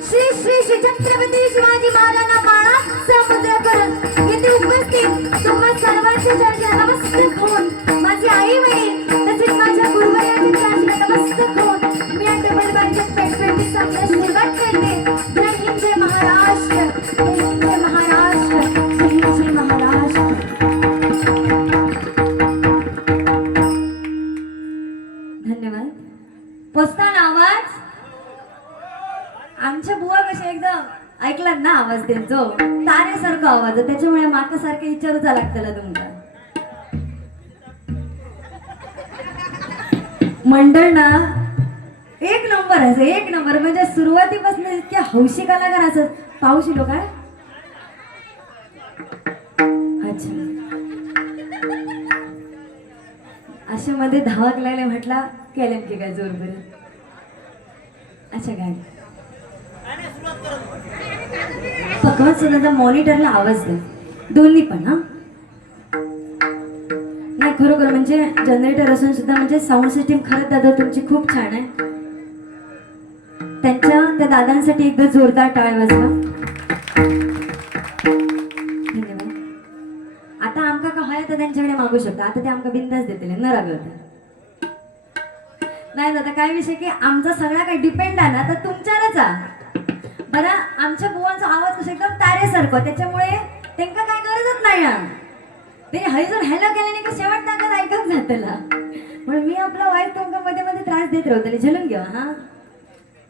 श्री श्री श्री छत्रपती शिवाजी महाराजांना बाळात समुद्र करून येथे उपस्थित तुम्हा सर्वांच्या चरणी नमस्कार होऊन माझे आई वडील तसेच माझ्या गुरुवर्यांच्या चरणी नमस्कार होऊन मी या डबल बारीच्या पेटपेटी सामन्यास सुरुवात करते. जय हिंद, जय महाराष्ट्र, जय हिंद, जय महाराष्ट्र, जय हिंद, जय महाराष्ट्र. धन्यवाद. पोचता ना आवाज? आमच्या बुवा कशा एकदम ऐकलात ना आवाज त्यांचो तारेसारखा आवाज आहे, त्याच्यामुळे माका सारखं विचारूचा लागतला तुमका. मंडळ ना एक नंबर असं, एक नंबर म्हणजे सुरुवातीपासून इतक्या हौशी कलाकार असत. पाऊस लोक आहे. अच्छा, अशा मध्ये धावक लागले म्हटला केलं की काय जोर बरं. अच्छा गाडी पकवाज सुद्धा मॉनिटरला आवाज द्या दोन्ही पण. हा नाही खरोखर म्हणजे जनरेटर असून सुद्धा म्हणजे साऊंड सिस्टीम खरंच दादा तुमची खूप छान आहे. त्या दादांसाठी एकदा जोरदार टाळ्या वाजवा. धन्यवाद. आता आमका का हया तर त्यांच्याकडे मागू शकता. आता ते आमका बिंदास देतील न रागवता. नाही दादा काय विषय की आमचा सगळा काही डिपेंड आहे ना तर तुमच्यावरच आहे. बरं आमच्या बुवांचा आवाज कसं एकदम तारेसारखं त्याच्यामुळे त्यांना काय गरजच नाही ना. ते हयजून हॅलो केल्याने की शेवट ताकद ऐकत जातला म्हणून मी आपला वाईफ तुमका मध्ये मध्ये त्रास देत राहतले. झेलून घ्या हा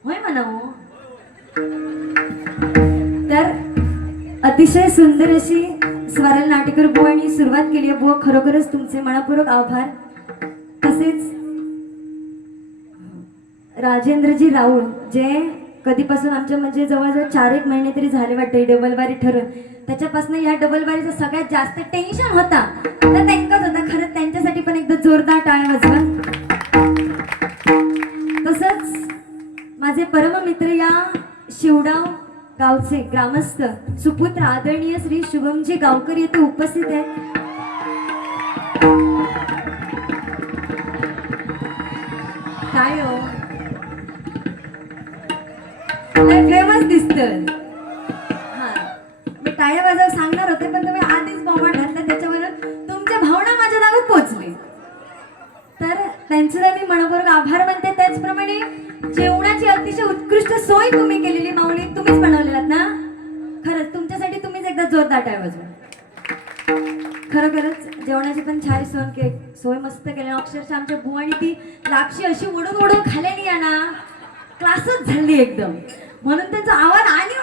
होय म्हणावं. तर अतिशय सुंदर अशी स्वरल नाटेकर बुवांनी सुरुवात केली आहे. बुवा खरोखरच तुमचे मनपूर्वक आभार. तसेच राजेंद्रजी राऊळ जे कधीपासून आमच्या म्हणजे जवळजवळ 4-1 महिने तरी झाले वाटते डबलबारी ठरवून. त्याच्यापासून या डबलबारीचा सगळ्यात जास्त टेन्शन होता तर त्यांचाच होता. खरंच त्यांच्यासाठी पण एकदा जोरदार टाळ्या वाजवा. तसंच माझे परममित्र या शिवडाव गावचे ग्रामस्थ सुपुत्र आदरणीय श्री शुभमजी गावकर येथे उपस्थित आहेत. काय हो फेमस दिसत. हा मी टाळ्या वाजवायला सांगणार होते पण तुम्ही आधीच बॉम्बाट घातला त्याच्यावरून तुमच्या भावना माझ्या दारात पोहोचली. तर त्यांचे मी मनपूर्वक आभार मानते. त्याचप्रमाणे जेवणाची अतिशय उत्कृष्ट सोय तुम्ही केलेली माऊली तुम्हीच बनवलेलात ना. खरंच तुमच्यासाठी तुम्हीच एकदा जोरदार टाळ्या वाजवा. खरोखरच जेवणाची पण छान सोय मस्त केली. अक्षरशः आमच्या बुवानी ती लापशी अशी उडून उडून खाल्लेली आहे ना क्लासच झाली एकदम. म्हणून त्यांचा आवाज आणि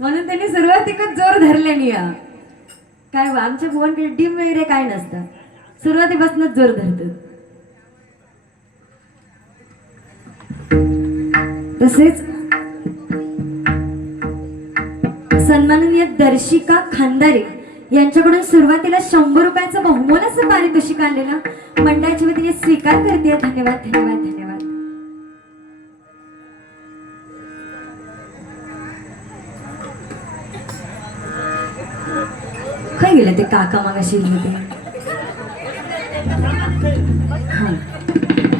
म्हणून त्यांनी सुरुवातीकच जोर धरलेली आहे. काय आमच्या बुवांकडे डिम वगैरे काय नसतं सुरुवातीपासूनच जोर धरतात. तसेच सन्माननीय दर्शिका खानदारे यांच्याकडून सुरुवातीला 100 रुपयाचं बहुमोलाचं पारितोषिक आलेलं मंडळाच्या वतीने स्वीकार करते. धन्यवाद धन्यवाद धन्यवाद. काय गेलं ते काका मागाशी होते.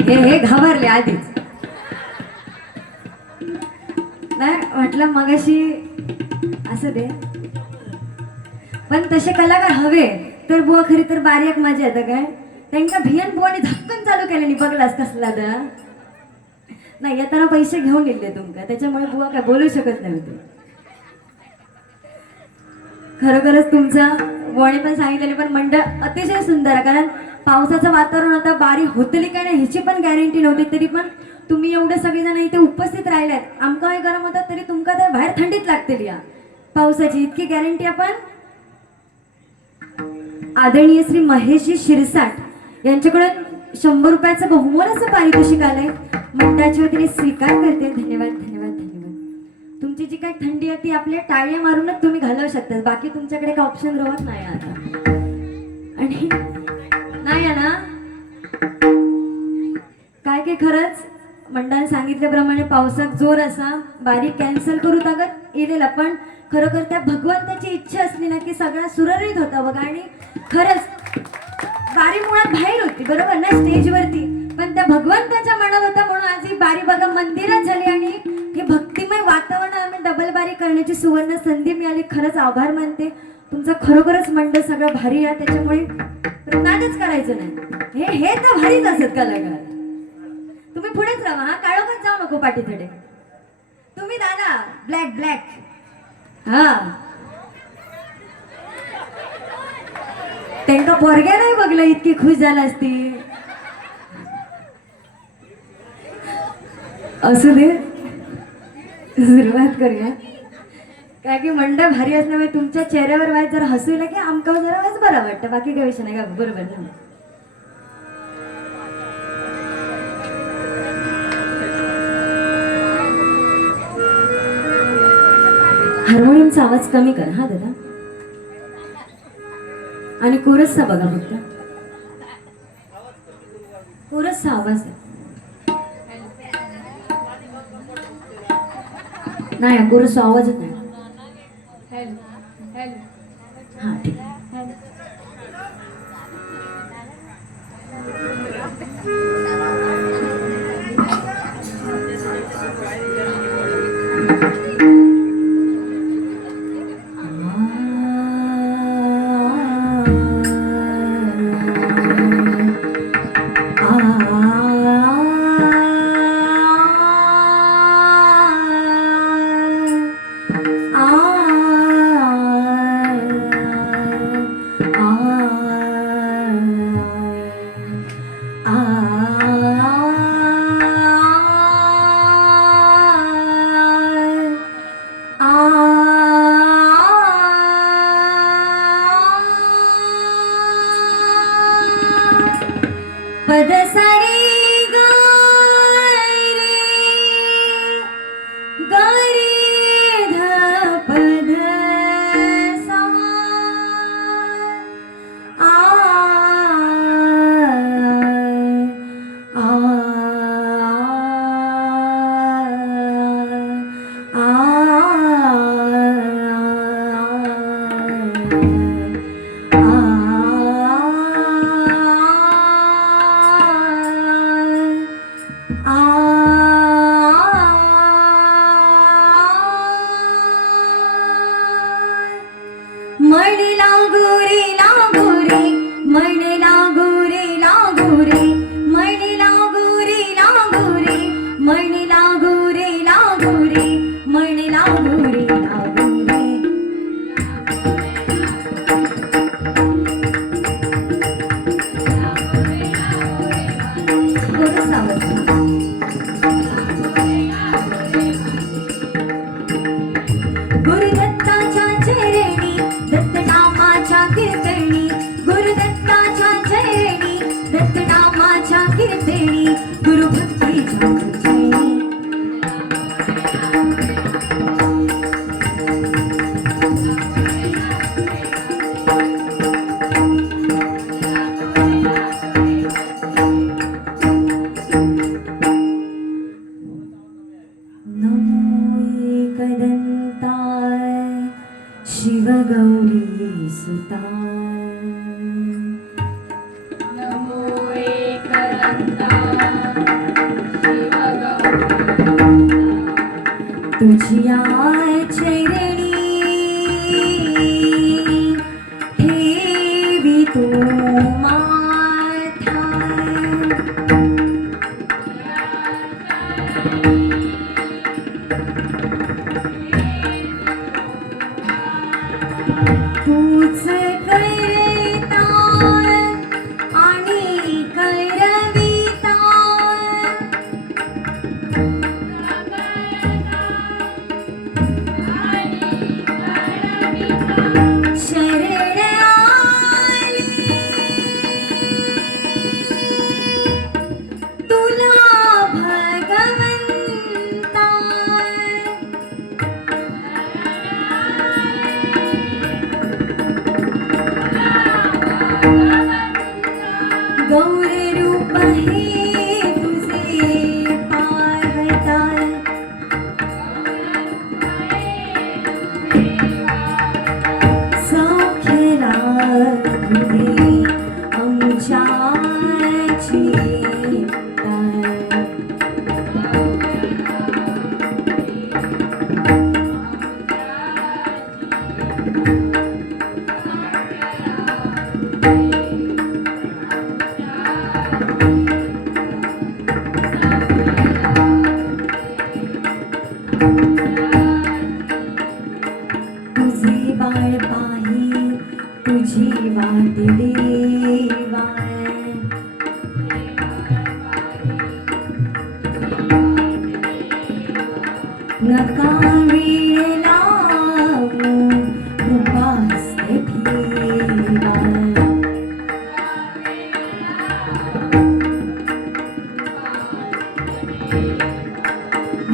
हे घाबरले आधीच. नाही म्हटलं मगाशी असं दे पण तसे कलाकार हवे तर बुवा खरी तर बारीक मजा येतं काय. त्यांना भियन बुवानी धक्कन चालू केलं नाही बघलास कसला दा. नाही येताना पैसे घेऊन गेले तुमका त्याच्यामुळे बुवा काय बोलू शकत नव्हते. खरोखरच तुमचा बुवाने पण सांगितलेले पण मंडळ अतिशय सुंदर आहे. कारण पावसाचं वातावरण आता बारी होतली काय नाही ह्याची पण गॅरंटी नव्हती. तरी पण तुम्ही एवढे सगळेजण इथे उपस्थित राहिल्यात. आमका काय गरम होतात तरी तुमका तर बाहेर थंडीत लागतील या पावसाची इतकी गॅरंटी आपण आदरणीय श्री महेशजी शिरसाट यांच्याकडून 100 रुपयाचं बहुमोलाचं पारितोषिक आलंय मंडळाच्या वतीने स्वीकार करते. धन्यवाद धन्यवाद धन्यवाद. तुमची जी काही थंडी आहे ती आपल्या टाळ्या मारूनच तुम्ही घालवू शकता. बाकी तुमच्याकडे काय ऑप्शन राहत नाही आता. आणि नाही ना काय की खरंच मंडळाने सांगितल्याप्रमाणे पावसात जोर असा बारीक कॅन्सल करू ताकद इलेला पण खरोखर त्या भगवंताची इच्छा असली ना की सगळा सुरळीत होता बघा. आणि खरंच बारी मुळात बाहेर होती बरोबर ना स्टेजवरती पण त्या भगवंताच्या मनात होता म्हणून आज ही बारी बघा मंदिरात झाली आणि हे भक्तिमय वातावरण आम्ही डबल बारी करण्याची सुवर्ण संधी मिळाली. खरंच आभार मानते तुमचा. खरोखरच मंडळ सगळं भारी आहे त्याच्यामुळे नाटच करायचं नाही. हे तर भारीच असत कलाकार. तुम्ही पुढेच राहा हा काळोखात जाऊ नको पाठीकडे. तुम्ही दादा ब्लॅक ब्लॅक हा त्यांना पोरग्या नाही बघलं इतकी खुश झाला असती. असू दे सुरुवात करूया. काय की मंडळ भारी असल्यामुळे तुमच्या चेहऱ्यावर वाईट जरा हसू येईल की आमका जरा वाईच बरं वाटतं. बाकी काही विषय नाही का बरोबर ना. हार्मोनियमचा आवाज कमी कर हा दादा. आणि कोरसचा बघा फक्त कोरसचा आवाज नाही. कोरसचा आवाजच नाही. हां ठीक आहे. पद सारे ग रे ध पद सा आ आ मन लागू रे मन लागू रे मन लागू रे मन लागू रे मन लागू रे गुरुदत्ताच्या चरणी दत्तनामाच्या कीर्तनी गुरुदत्ताच्या चरणी दत्तनामाच्या कीर्तनी गुरुभक्तीच्या चरणी नमो एकदंताय शिवगौरी सुताय नमो एकदंताय तुझिया चरणी ठेवी तू माथा तूच करता आणि करविता शरण आली तुला भगवंता गौर रूप हे तुझे पाहता सौख्य लागले आमच्याची तुझे बाळ पाही तुझी वाट देवा नका वेळ लावू उपास ठेवा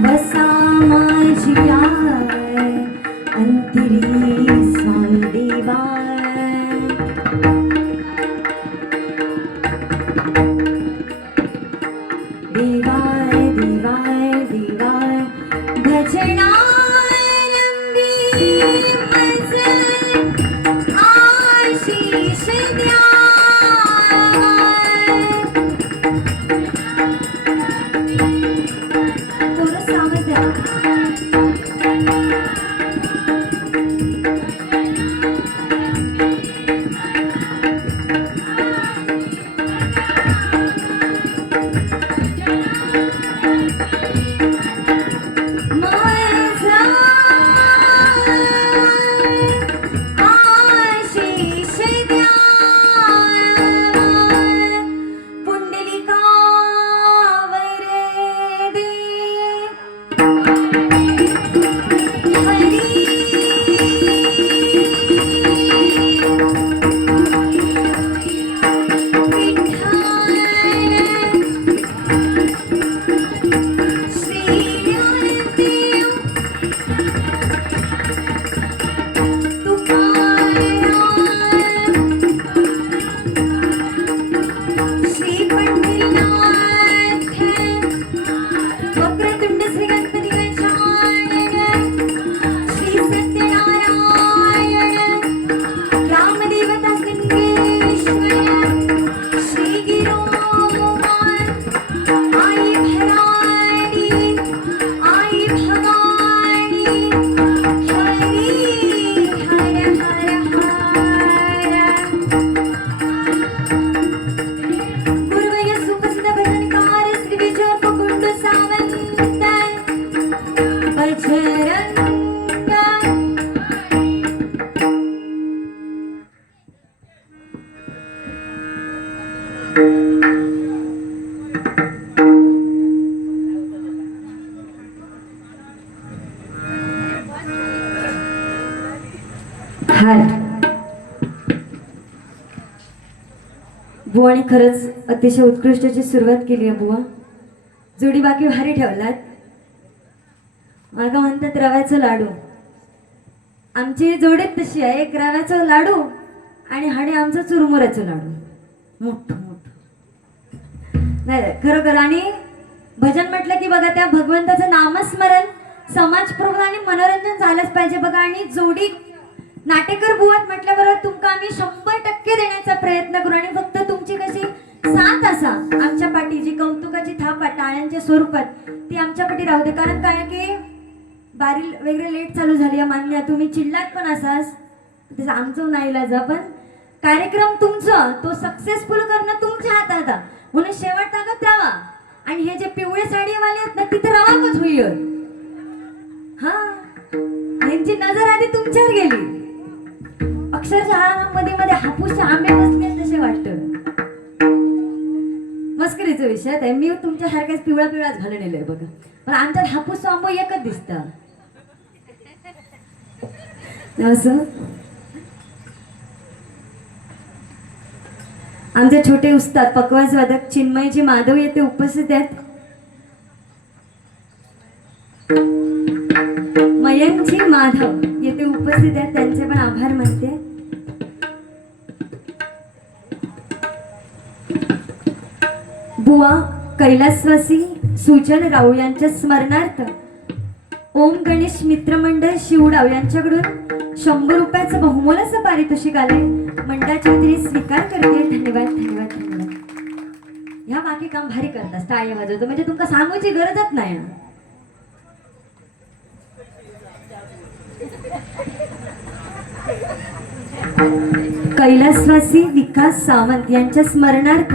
बसा माझिया अंतरी स्वामी देवा हार बुवाने खरंच अतिशय उत्कृष्टची सुरुवात केली आहे बुवा. जोडी बाकी भारी ठेवलात. मागं म्हणतात रव्याचं लाडू. आमची जोडीत तशी आहे, एक रव्याचं लाडू आणि हाडे आमचं चुरमुऱ्याचं लाडू. मोठं मोठं नाही खरोखर. आणि भजन म्हटलं की बघा त्या भगवंताचं नामस्मरण, समाजप्रबोधन आणि मनोरंजन झालंच पाहिजे बघा. आणि जोडी नाटेकर बुवात म्हटल्याबरोबर तुमका आम्ही 100% देण्याचा प्रयत्न करू. आणि फक्त तुमची कशी साथ असा आमच्या पाठी, जी कौतुकाची थाप टाळ्यांच्या स्वरूपात ती आमच्या पाठी राहू दे. कारण काय की बारी वगैरे लेट चालू झाली आहे मान्य, तुम्ही चिल्लात पण असाच, त्याचं आमचं नाही इलाज. पण कार्यक्रम तुमचा तो सक्सेसफुल करणं तुमच्या हातात आहे. म्हणून शेवट ताकद द्यावा. आणि हे जे पिवळे साडीवाले आहेत ना तिथे रवाकच होईल. हा यांची नजर आधी तुमच्यावर गेली. अक्षरशः मध्ये मध्ये हापूसचे आंबे बसले तसे वाटतं. मस्करीचा विषय आहे. मी तुमच्यासारख्याच पिवळा पिवळाच घालून येलोय बघा. पण आमच्यात हापूस आंबो एकच दिसत असं. आमचे छोटे उस्ताद पकवाज वादक चिन्मयजी माधव येथे उपस्थित आहेत. मयंकजी माधव येथे उपस्थित आहेत, त्यांचे पण आभार मानते. बुवा कैलासवासी सुजल राव यांच्या स्मरणार्थ ओम गणेश मित्रमंडळ शिवडाव यांच्याकडून 100 रुपयाचं बहुमोलाचं पारितोषिक आलंय. मंडळाच्या वतीने स्वीकार करते. धन्यवाद धन्यवाद धन्यवाद. ह्या बाकी काम भारी करतात, टाळ्या वाजवतो म्हणजे तुमका सांगूची गरजच नाही. कैलासवासी विकास सावंत यांच्या स्मरणार्थ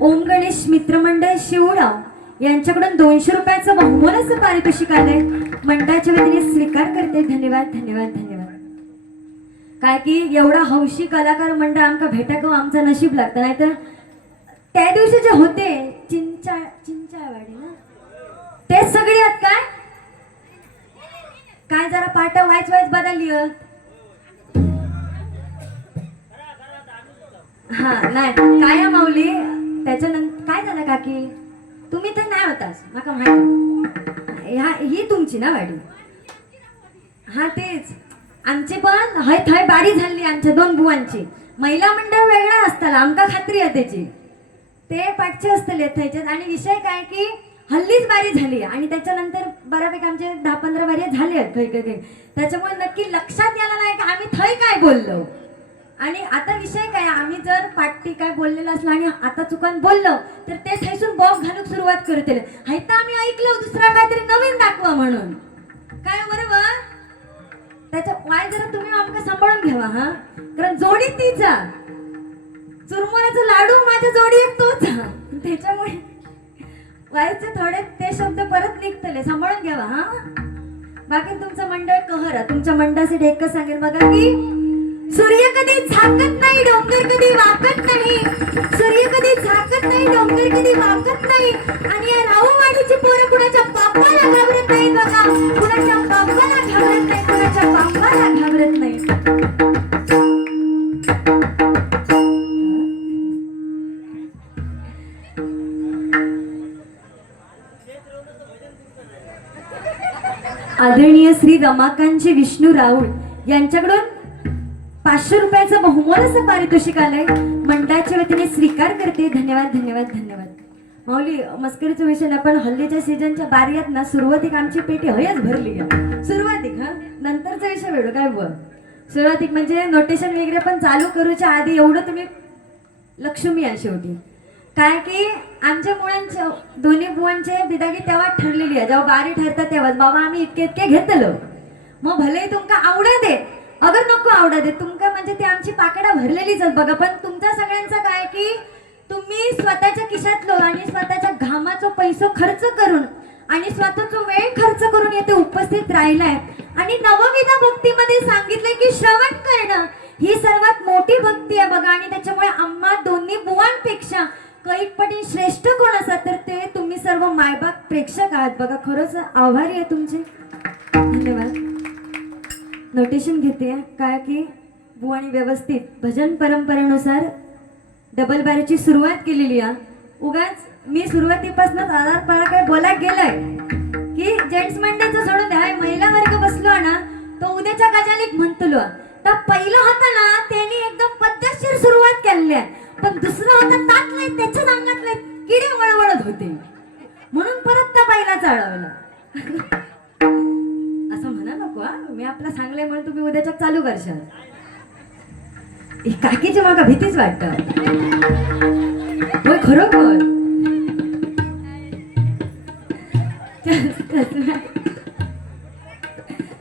ओम गणेश मित्रमंडळ शिवडाव यांच्याकडून 200 रुपयाचं बहुमोलाचं पारितोषिक आलंय. मंडळाच्या वतीने स्वीकार करते. धन्यवाद धन्यवाद धन्यवाद. काय की एवढा हौशी कलाकार मंडळ आमका भेटाकं आमचं नशीब लागतं. नाहीतर त्या दिवशी जे होते चिंचावाडी ना ते सगळे आहेत काय जरा पाठ वाईच बदलली. हा नाही काय माऊली. त्याच्यानंतर काय झालं काकी, तुम्ही तर नाही होतास नका माहिती. ही तुमची ना वाडी. हा तेच आमची पण हय थय बारी झाली. आमच्या 2 बुवांची महिला मंडळ वेगळा असताना आमका खात्री आहे त्याची. ते पाठचे असतले थयचे. आणि विषय काय की हल्लीच बारी झाली आणि त्याच्यानंतर बऱ्यापैकी आमचे 10-15 बारी झाले आहेत काही. त्याच्यामुळे नक्की लक्षात यायला नाही की आम्ही थय काय बोललो. आणि आता विषय काय, आम्ही जर पाठी काय बोललेलं असलं आणि आता चुकान बोललो तर ते थैसून बॉब घालूक सुरुवात करतील. हायता आम्ही ऐकलं दुसरा काहीतरी नवीन दाखवा म्हणून. काय बरोबर. त्याच्या वाय जरा तुम्ही आमका सांभाळून घ्यावा. हा कारण जोडी तीचा चुरमुऱ्याचा लाडू माझ्या जोडी एक तोच. त्याच्यामुळे वायचे थोडे ते शब्द परत निघतले, सांभाळून घ्यावा. हा बाकी तुमचं मंडळ कहर. तुमच्या मंडळासाठी एकच सांगेल बघा की सूर्य कधी झाकत नाही, डोंगर कधी वाकत नाही. सूर्य कधी झाकत नाही, डोंगर कधी वाकत नाही. आणि या राऊवाडीची पोरं कुणाच्या बाप्पाला घाबरत नाही बघा. कुणाच्या बाप्पाला घाबरत नाही, कुणाच्या बाप्पाला घाबरत नाही. आदरणीय श्री रमाकांतजी विष्णू राऊळ यांच्याकडून 500 रुपयाचं बहुमोलाचं पारितोषिक आलंय. मंडळाच्या वतीने स्वीकार करते. धन्यवाद धन्यवाद धन्यवाद. माऊली मस्करीचा विषय नाही पण हल्लीच्या सीजनच्या बारीत ना सुरुवातीक आमची पेटी हयच भरली. सुरुवातीक हा नंतरचा विषय वेगळं काय बुवा. सुरुवातीक म्हणजे नोटेशन वगैरे पण चालू करूच्या आधी एवढं तुम्ही लक्ष्मी आहे शेवटी. काय की आमच्या मुलांच्या दोन्ही बुवांचे बिदागी तेव्हा ठरलेली आहे. जेव्हा बारी ठरतात तेव्हाच बाबा आम्ही इतके घेतलो. मग भले तुमका आवडा दे अगर नको आवडा दे तुमका म्हणजे ती आमची पाकडा भरलेलीच बघा. पण तुमचा सगळ्यांचा काय की तुम्ही स्वतःच्या खिशातलो आणि स्वतःच्या घामाचा पैसा खर्च करून आणि स्वतःचा वेळ खर्च करून येथे उपस्थित राहिलाय. आणि नवविधा भक्तीमध्ये सांगितलंय की श्रवण करणं ही सर्वात मोठी भक्ती आहे बघा. आणि त्याच्यामुळे आम्हा दोन्ही बुवांपेक्षा कैक पटी श्रेष्ठ कोण असतात तर ते तुम्ही सर्व मायबाप प्रेक्षक आहात बघा. खरंच आभारी आहे तुमचे. धन्यवाद. नोटेशन घेते काय की बुवानी व्यवस्थित भजन परंपरेनुसार डबल बारीची सुरुवात केलेली आहे. उगाच मी सुरुवातीपासूनच आधार पाडा काय बोलायला गेलाय की जेंट्स मंडळचं सोडून द्या, महिला वर्ग बसलो ना तो उद्याच्या गजालीक म्हणतलो. तर पहिलं होतं ना त्यांनी एकदम पद्धतशीर सुरुवात केली आहे, पण दुसरं होतं तातले त्याच्याच अंगातले किडे वळवळत होते म्हणून परत त्या पहिला चढवला. असं म्हणा नको हा, मी आपला सांगलंय म्हणून तुम्ही उद्याच्या चालू करशाल. काकीची माका भीतीच वाटत होय खरोखर.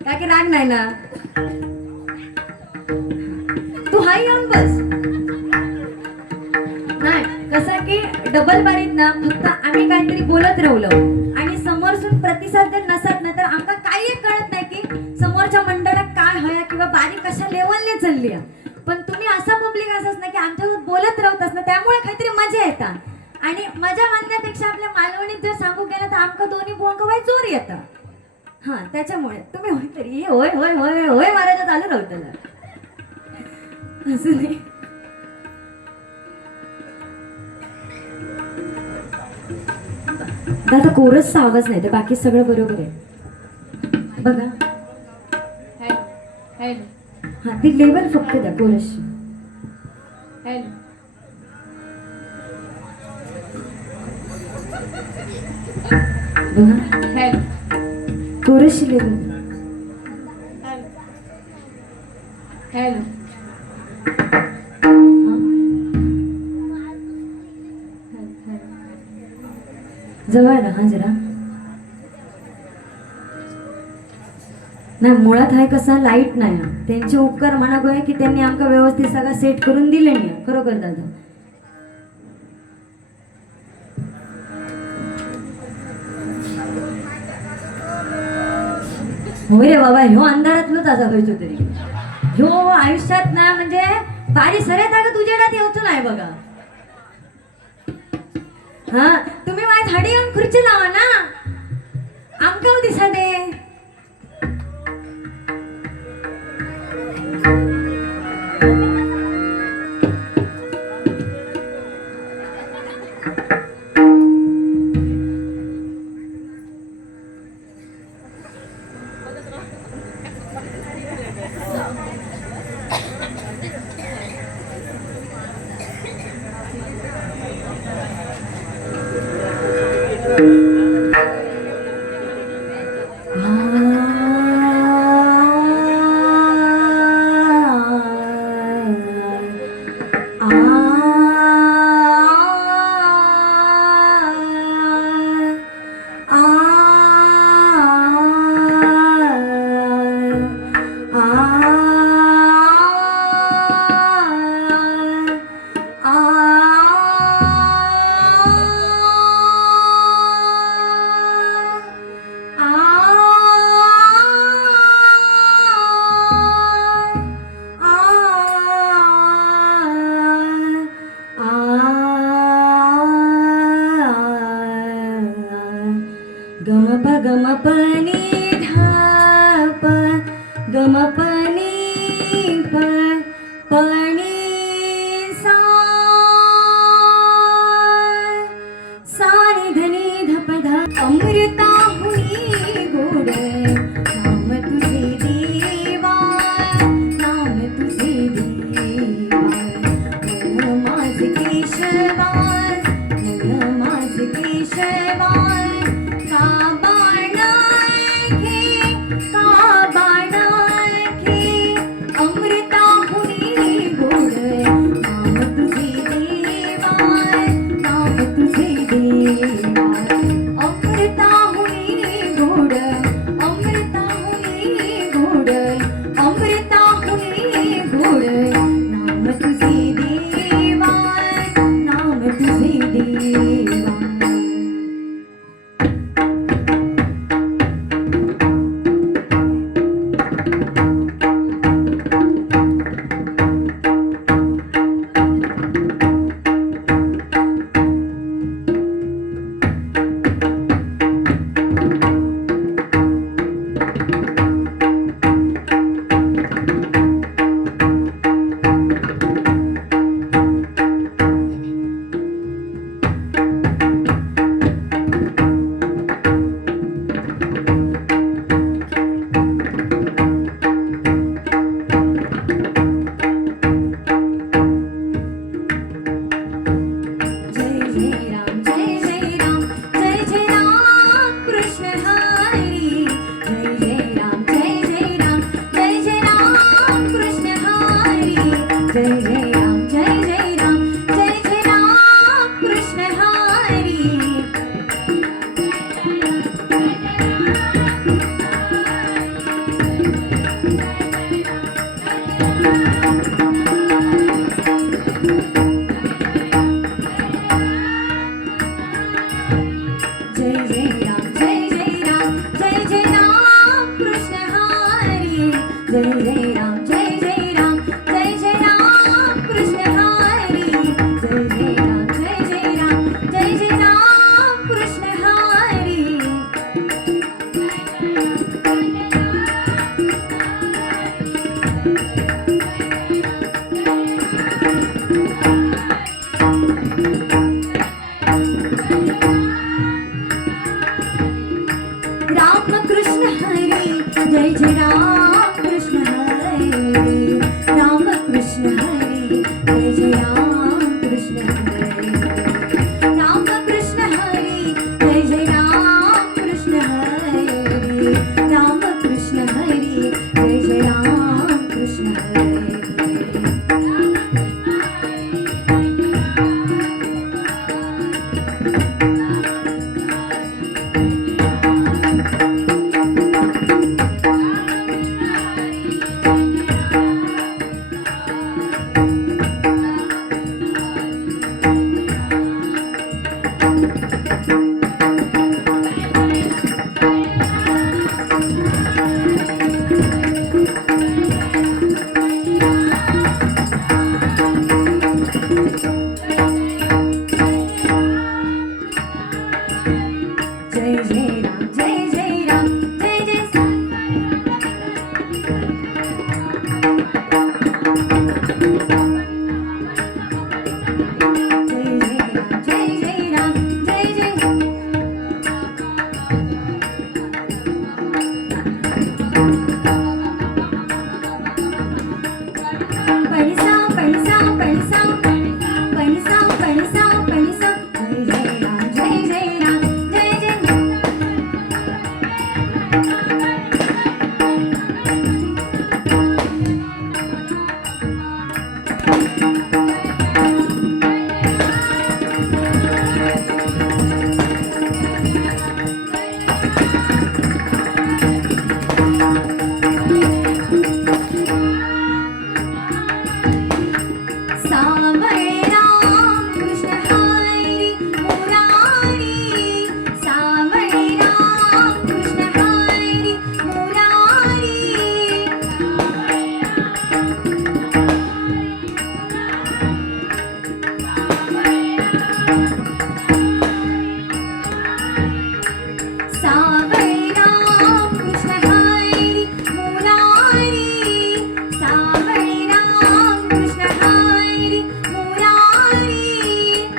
काकी राग नाही ना, तू हाय येऊन बस. नाही कसं की डबल बारीत ना फक्त आम्ही काहीतरी बोलत राहिलो आणि समोरसून प्रतिसाद जर नसत ना तर आमका काही कळत नाही की समोरच्या मंडळात काय हया किंवा बारी कशा लेवलने चालली आहे. पण तुम्ही असं पब्लिक असंच ना की आमच्यासोबत बोलत राहतच ना, त्यामुळे काहीतरी मजा येतात. आणि मजा म्हणण्यापेक्षा आपल्या मालवणीत जर सांगू गेलं तर आमका दोन्ही बुवांका वाई जोर येतं. हा त्याच्यामुळे तुम्ही होय तरी होय होय होय होय मारायला चालू राहतं असं नाही. दादा कोरसचा आवाज नाही तर बाकी सगळं बरोबर आहे बघा. हा ती लेवल फक्त द्या कोरसची. बघा कोरसची लेवल. जवळ राहा जरा. नाही मुळात आहे कसा लाईट नाही त्यांचे उपकार म्हणा गोय की त्यांनी आमका व्यवस्थित सगळं सेट करून दिले नाही खरोखर दादा. होय रे बाबा ह्यो अंधारातलोच असा व्हायचो तरी ह्यो आयुष्यात ना म्हणजे बारी सरेत का तुझ्याडात येऊच नाही बघा. हा तुम्ही माझ्या झाडी येऊन खुर्ची लावा ना आमका दिसा दे. जय जय राम जय जय राम जय जय राम कृष्ण हरी जय जय राम जय जय राम जय जय राम कृष्ण हरी जय जय राम जय जय राम जय जय राम कृष्ण हरी जय जय राम जय जय राम जय जय राम कृष्ण हरी राम कृष्ण हरी जय जय राम कृष्ण हरी राम कृष्ण हरी जय जय राम कृष्ण हरी राम कृष्ण हरी जय जय राम कृष्ण हरी राम कृष्ण हरी जय जय राम कृष्ण हरी जय जय राम जय जय राम जय जय जय जय राम जय जय पैसा पैसा पैसा पैसा पैसा पैसा जय जय राम जय जय राम जय जय सावळे राम कृष्ण हरी मुरारी सावळे राम कृष्ण हरी मुरारी सावळे राम कृष्ण हरी मुरारी सावळे राम कृष्ण हरी मुरारी मुरारी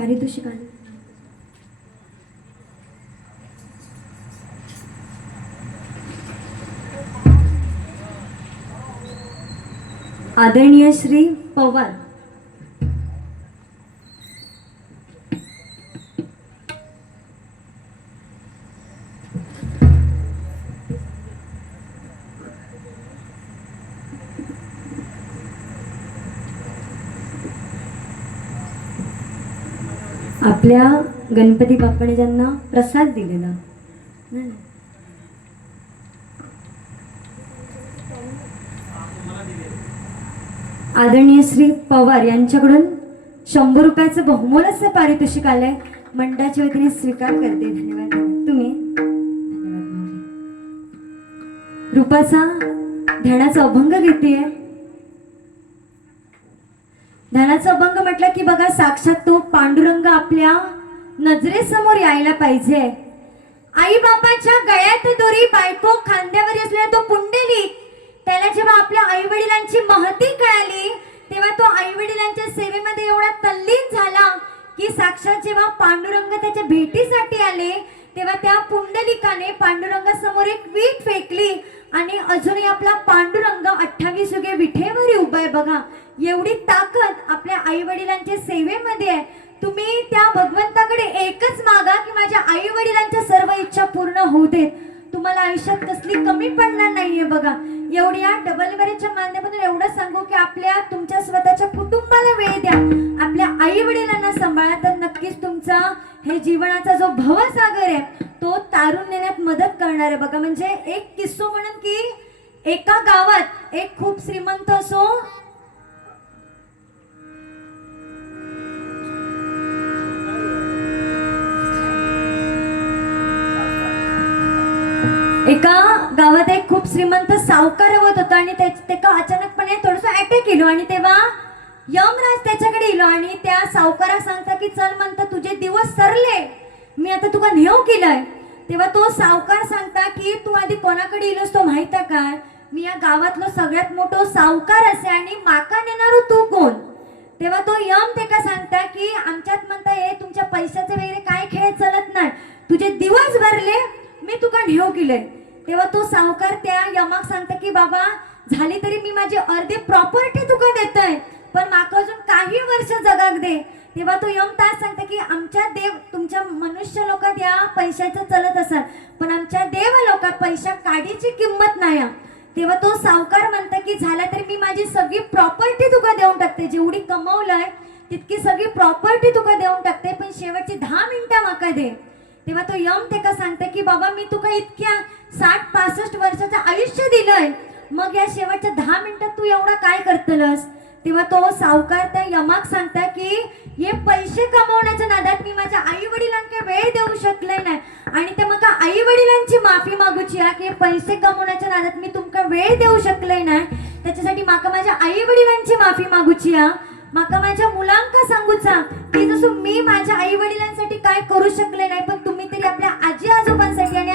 पारितोषिक आलं. आदरणीय श्री पवार आपल्या गणपती बाप्पाने ज्यांना प्रसाद दिलेला नाही. आदरणीय श्री पवार यांच्याकडून 100 रुपयाचं बहुमोलाचं पारितोषिक आलंय. मंडळाच्या वतीने स्वीकार करते. धन्यवाद तुम्ही. धन्यवाद. रूपाचा ध्यानाचा अभंग घेतेय. ध्यानाचा अभंग म्हटलं की बघा साक्षात तो पांडुरंग आपल्या नजरेसमोर यायला पाहिजे. आई बापाच्या गळ्यात दोरी, बायको खांद्यावर असलेला तो पुंडलिक, त्याला जेव्हा आपल्या आई वडिलांची महती कळाली तेव्हा तो आई वडिलांच्या सेवेमध्ये एवढा तल्लीन झाला की साक्षात जेव्हा पांडुरंग त्याच्या भेटीसाठी आले तेव्हा त्या पुंडलिकाने पांडुरंगासमोर एक वीट फेकली आणि अजूनही आपला पांडुरंग 28 युगे विठेवर उभा आहे. बघा एवढी ताकद आपल्या आई वडिलांच्या सेवेमध्ये आहे. तुम्ही त्या भगवंताकडे एकच मागा की माझ्या आई वडिलांच्या सर्व इच्छा पूर्ण होऊ देत. तुम्हाला आयुष्यात कसली कमी पडणार नाहीये. बघा एवढी या डबल मॅरेजच्या माध्यमातून एवढं सांगू की आपल्या तुमच्या स्वतःच्या कुटुंबाला वेळ द्या, आपल्या आई वडिलांना सांभाळा, तर नक्कीच तुमचा हे जीवनाचा जो भवसागर आहे तो तारून नेण्यात मदत करणार आहे. बघा म्हणजे एक किस्सो म्हणून की एका गावात एक खूप श्रीमंत असो एका गावात एक खूप श्रीमंत सावकार होत होता आणि त्याका अचानकपणे थोडस अटॅक केलो आणि तेव्हा यमराज त्याच्याकडे इलो आणि त्या सावकाराक सांगता की चल म्हणता तुझे दिवस सरले, मी आता तुका नेव केलंय. तेव्हा तो सावकार सांगता की तू आधी कोणाकडे इलोस तो माहित आहे काय, मी या गावातलो सगळ्यात मोठो सावकार असे आणि माका नेणारो तू कोण. तेव्हा तो यम तेका सांगता की आमच्यात म्हणता हे तुमच्या पैशाचे वगैरे काय खेळ चलत नाही, तुझे दिवस भरले मी तुका नेव केलंय. तेव्हा तो सावकार त्या यमाक सांगता की बाबा झाली तरी मी माझी अर्धी प्रॉपर्टी तुका देतोय पण माका अजून काही वर्ष जगाक दे. तेव्हा तो यम तास सांगता की आमच्या देव तुमच्या मनुष्य लोकात या पैशाचं चलत असाल पण आमच्या देव लोकात पैशा काडीची किंमत नाही. तेव्हा तो सावकार म्हणता की झाला तरी मी माझी सगळी प्रॉपर्टी तुका देऊन टाकते, जेवढी कमवलंय तितकी सगळी प्रॉपर्टी तुका देऊन टाकते पण शेवटची 10 मिनिटं माका दे. तेव्हा तो यम तेका सांगते की बाबा मी तुका इतक्या 60-65 वर्षाचं आयुष्य दिलंय, मग या शेवटच्या 10 मिनिटात तू एवढा काय करतलस. तेव्हा तो सावकार त्या यमाक सांगता की हे पैसे कमवण्याच्या नादात मी माझ्या आई वडिलांना वेळ देऊ शकले नाही आणि ते मका आई वडिलांची माफी मागूची आहे की पैसे कमवण्याच्या नादात मी तुमका वेळ देऊ शकले नाही, त्याच्यासाठी माका माझ्या आई वडिलांची माफी मागूची आहे. माका माझ्या मुलांका सांगूचा की जसं मी माझ्या आई वडिलांसाठी काय करू शकले नाही पण तुम्ही तरी आपल्या आजी आजोबांसाठी आणि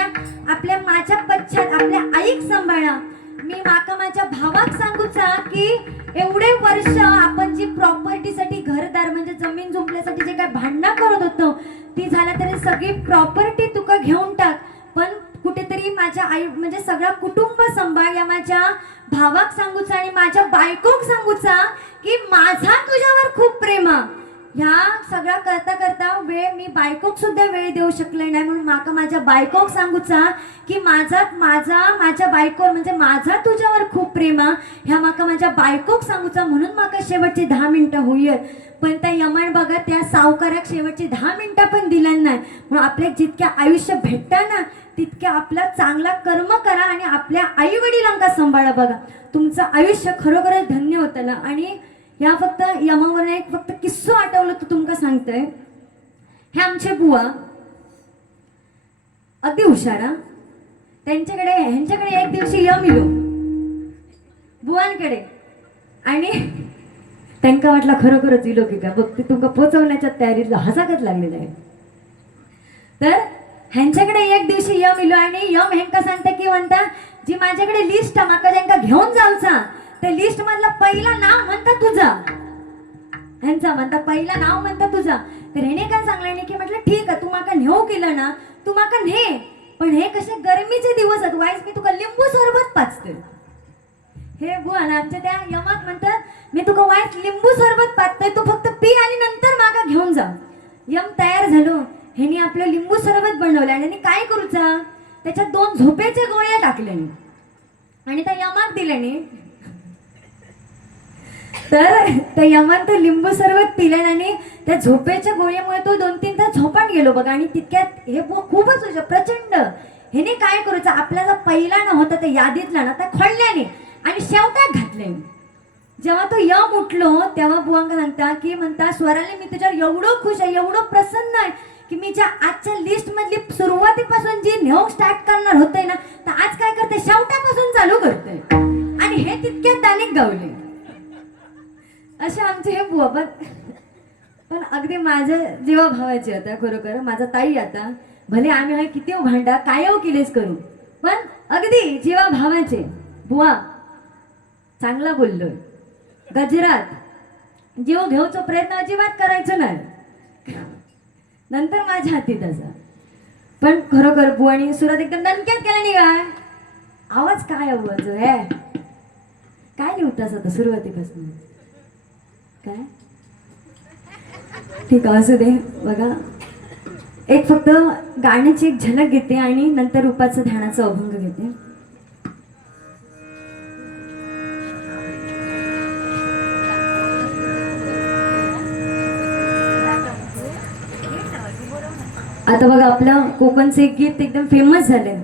आपल्या माझ्या पश्चात आपल्या आईक सांभाळा. मी माका माझ्या भावाक सांगूचा की एवढे वर्ष आपण जी प्रॉपर्टीसाठी घरदार म्हणजे जमीन झोपण्यासाठी जे काय भांडणं करत होतो ती झाल्या तरी सगळी प्रॉपर्टी तुका घेऊन टाक पण कुठेतरी माझ्या आई म्हणजे सगळा कुटुंब सांभाळ. या माझ्या भावाक सांगूचा आणि माझ्या बायकोक सांगूचा की माझा तुझ्यावर खूप प्रेम. ह्या सगळा करता करता वेळ मी बायकोक सुद्धा वेळ देऊ शकले नाही म्हणून माका माझ्या बायकोक सांगूचा की माझ्या बायकोवर म्हणजे माझा तुझ्यावर खूप प्रेम. ह्या माका माझ्या बायकोक सांगूचा म्हणून माका शेवटची 10 मिनिटं होईल. पण त्या यमन बघा त्या सावकाराक शेवटची 10 मिनिटं पण दिल्या नाही. म्हणून आपल्या जितक्या आयुष्य भेटतं ना तितक्या आपला चांगला कर्म करा आणि आपल्या आई वडिलांना सांभाळा. बघा तुमचं आयुष्य खरोखरच धन्य होतं. आणि ह्या फक्त यमावर एक फक्त किस्सो आठवलं तर तुमका सांगतोय. हे आमचे बुवा अति हुशारा, ह्यांच्याकडे एक दिवशी यम इलो बुवांकडे आणि त्यांना वाटलं खरोखरच इलो की का बघ ते तुमका पोचवण्याच्या तयारीत हसाकच लागलेलं आहे. तर ह्यांच्याकडे एक दिवशी यम इलो आणि यम ह्यांका सांगता की म्हणता जी माझ्याकडे लिस्ट माका ज्यांका घेऊन जाऊचा ते लिस्ट मधला पहिला नाव म्हणता तुझा. ह्यांचा म्हणता पहिला नाव म्हणता तुझा. तर ह्याने काय सांगलं नाही की म्हटलं ठीक आहे तू माका नेऊ केलं ना तू माका ने, पण हे कसे गरमीचे दिवस आहेत वाईस मी तुका लिंबू सरबत पाचते. हे बुवा ना आमच्या त्या यमात म्हणतात मी तुका वाईस लिंबू सरबत पाचतोय तू फक्त पी आणि नंतर माका घेऊन जा. यम तयार झालो. ह्यानी आपलं लिंबू सरबत बनवलं आणि काय करूचा त्याच्यात 2 झोपेच्या गोळ्या टाकल्याने आणि त्या यमाक दिल्याने. तर त्या यमान तो लिंबू सरबत पिल्याने आणि त्या झोपेच्या गोळ्यामुळे तो 2-3 तास झोपान गेलो बघा. आणि तितक्यात हे खूपच होतं प्रचंड. ह्याने काय करूचा आपला जो पहिला न होता त्या यादीतला ना त्या खोडल्याने आणि शेवटात घातले. जेव्हा तो यम उठलो तेव्हा बुवांका सांगता की म्हणता स्वराले मी तुझ्यावर एवढं खुश आहे एवढं प्रसन्न आहे की मी ज्या आजच्या लिस्ट मधली सुरुवातीपासून जी नेऊ स्टार्ट करणार होते ना तर आज काय करते शेवटापासून चालू करते. आणि हे तितक्यात अनेक गावले असे आमचे हे बुवा. पण अगदी माझ्या जीवा भावाचे आता खरोखर माझा ताई आता भले आम्ही हे किती भांडा काय केलेच करू पण अगदी जीवा भावाचे बुवा. चांगला बोललोय गजरात जीव घेऊचा प्रयत्न अजिबात करायचो नाही नंतर माझ्या हातीत असा. पण खरोखर बुवानी सुरात एकदम दणक्यात केला नाही काय आवाज काय आवाज हे काय लिहतास आता सुरुवातीपासून काय ठीक आहे असू दे बघा. एक फक्त गाण्याची एक झलक घेते आणि नंतर रूपाचं ध्यानाचा अभंग घेते. आता बघा आपलं कोकणचं एक गीत एकदम फेमस झालंय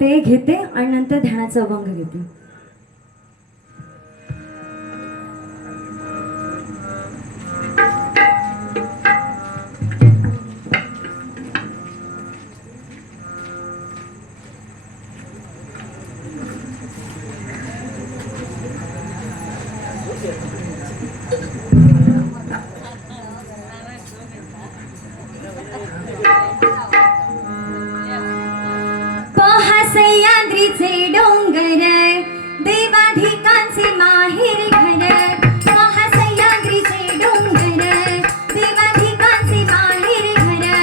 ते घेते आणि नंतर ध्यानाचा अभंग घेते. सह्याद्रीचे डोंगर देवाधिकांचे माहेर घर. महासह्याद्रीचे डोंगर देवाधिकांचे माहेर घर.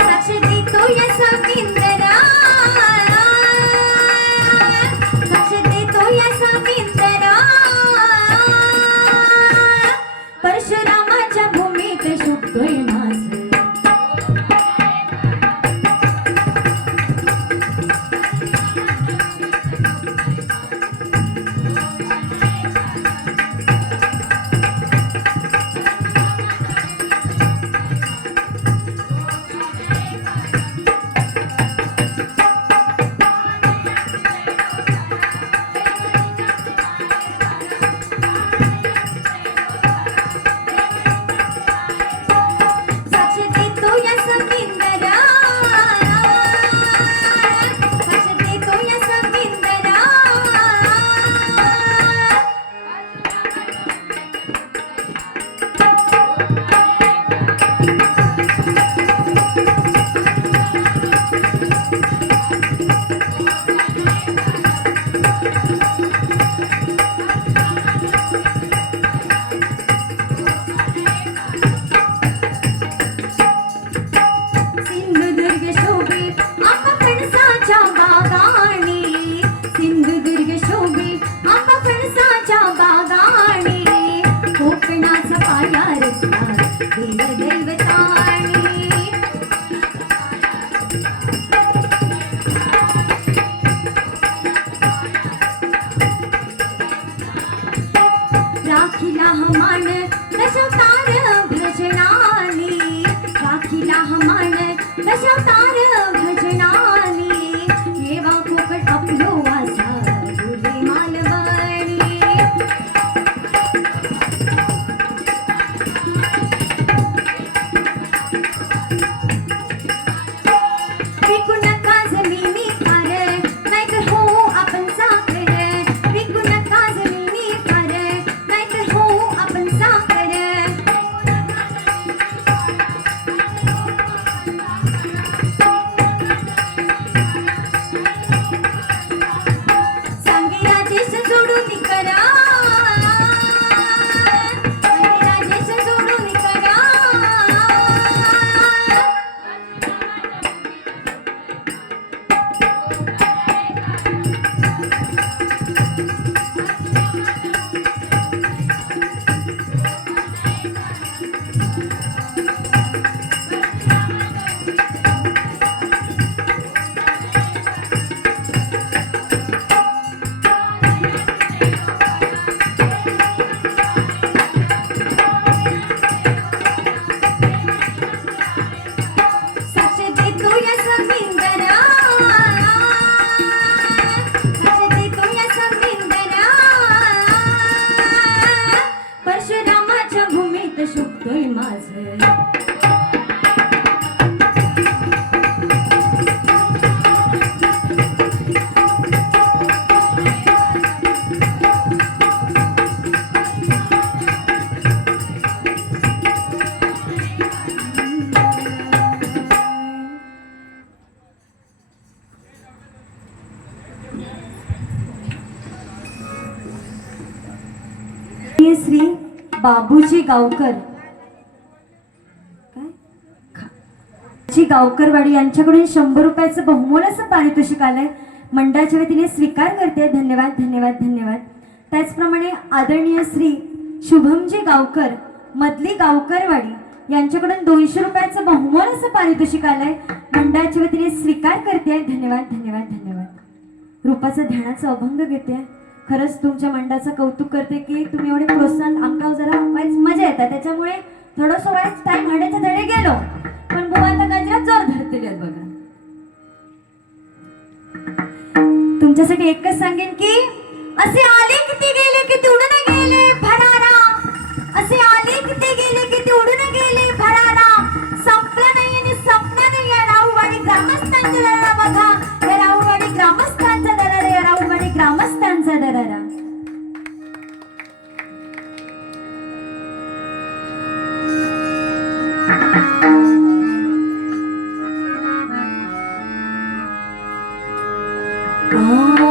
साक्ष देतो या समुद्रा साक्ष देतो या समुद्रा परशुरामाच्या भूमीत शुद्ध देतो या समिंदरा कसे देतो या समिंदरा परशुरामाच्या भूमीत शुभतोय माझ श्री बाबूजी गावकर काय जी गावकरवाडी यांच्याकडून 100 रुपयाचं बहुमोल असं पारितोषिक आलंय मंडळाच्या वतीने स्वीकार करते धन्यवाद धन्यवाद धन्यवाद त्याचप्रमाणे आदरणीय श्री शुभमजी गावकर मधली गावकरवाडी यांच्याकडून 200 रुपयाचं बहुमोल असं पारितोषिक आलंय मंडळाच्या वतीने स्वीकार करते धन्यवाद धन्यवाद धन्यवाद रूपाचा ध्यानाचा अभंग घेते खरंच तुमच्या मंडळाचं कौतुक करते की तुम्ही एवढे प्रोत्साहन आमकाव जरा वाईच मजा येतात त्याच्यामुळे थोडंसं वाईच टाइम हाडाच्या धडे गेलो पण बुवा आता गजरा जोर धरते बघा तुमच्यासाठी एकच सांगेन की असे आले की ते गेले की ते उडून गेले भरारा असे आले की ते गेले की ते उडून गेले भरारा संपलं नाही आणि संपलं नाही या राऊवाडी ग्रामस्थांचा दरारा बघा या राऊवाडी ग्रामस्थांचा दरारा या राऊवाडी ग्रामस्थांचा दरारा आ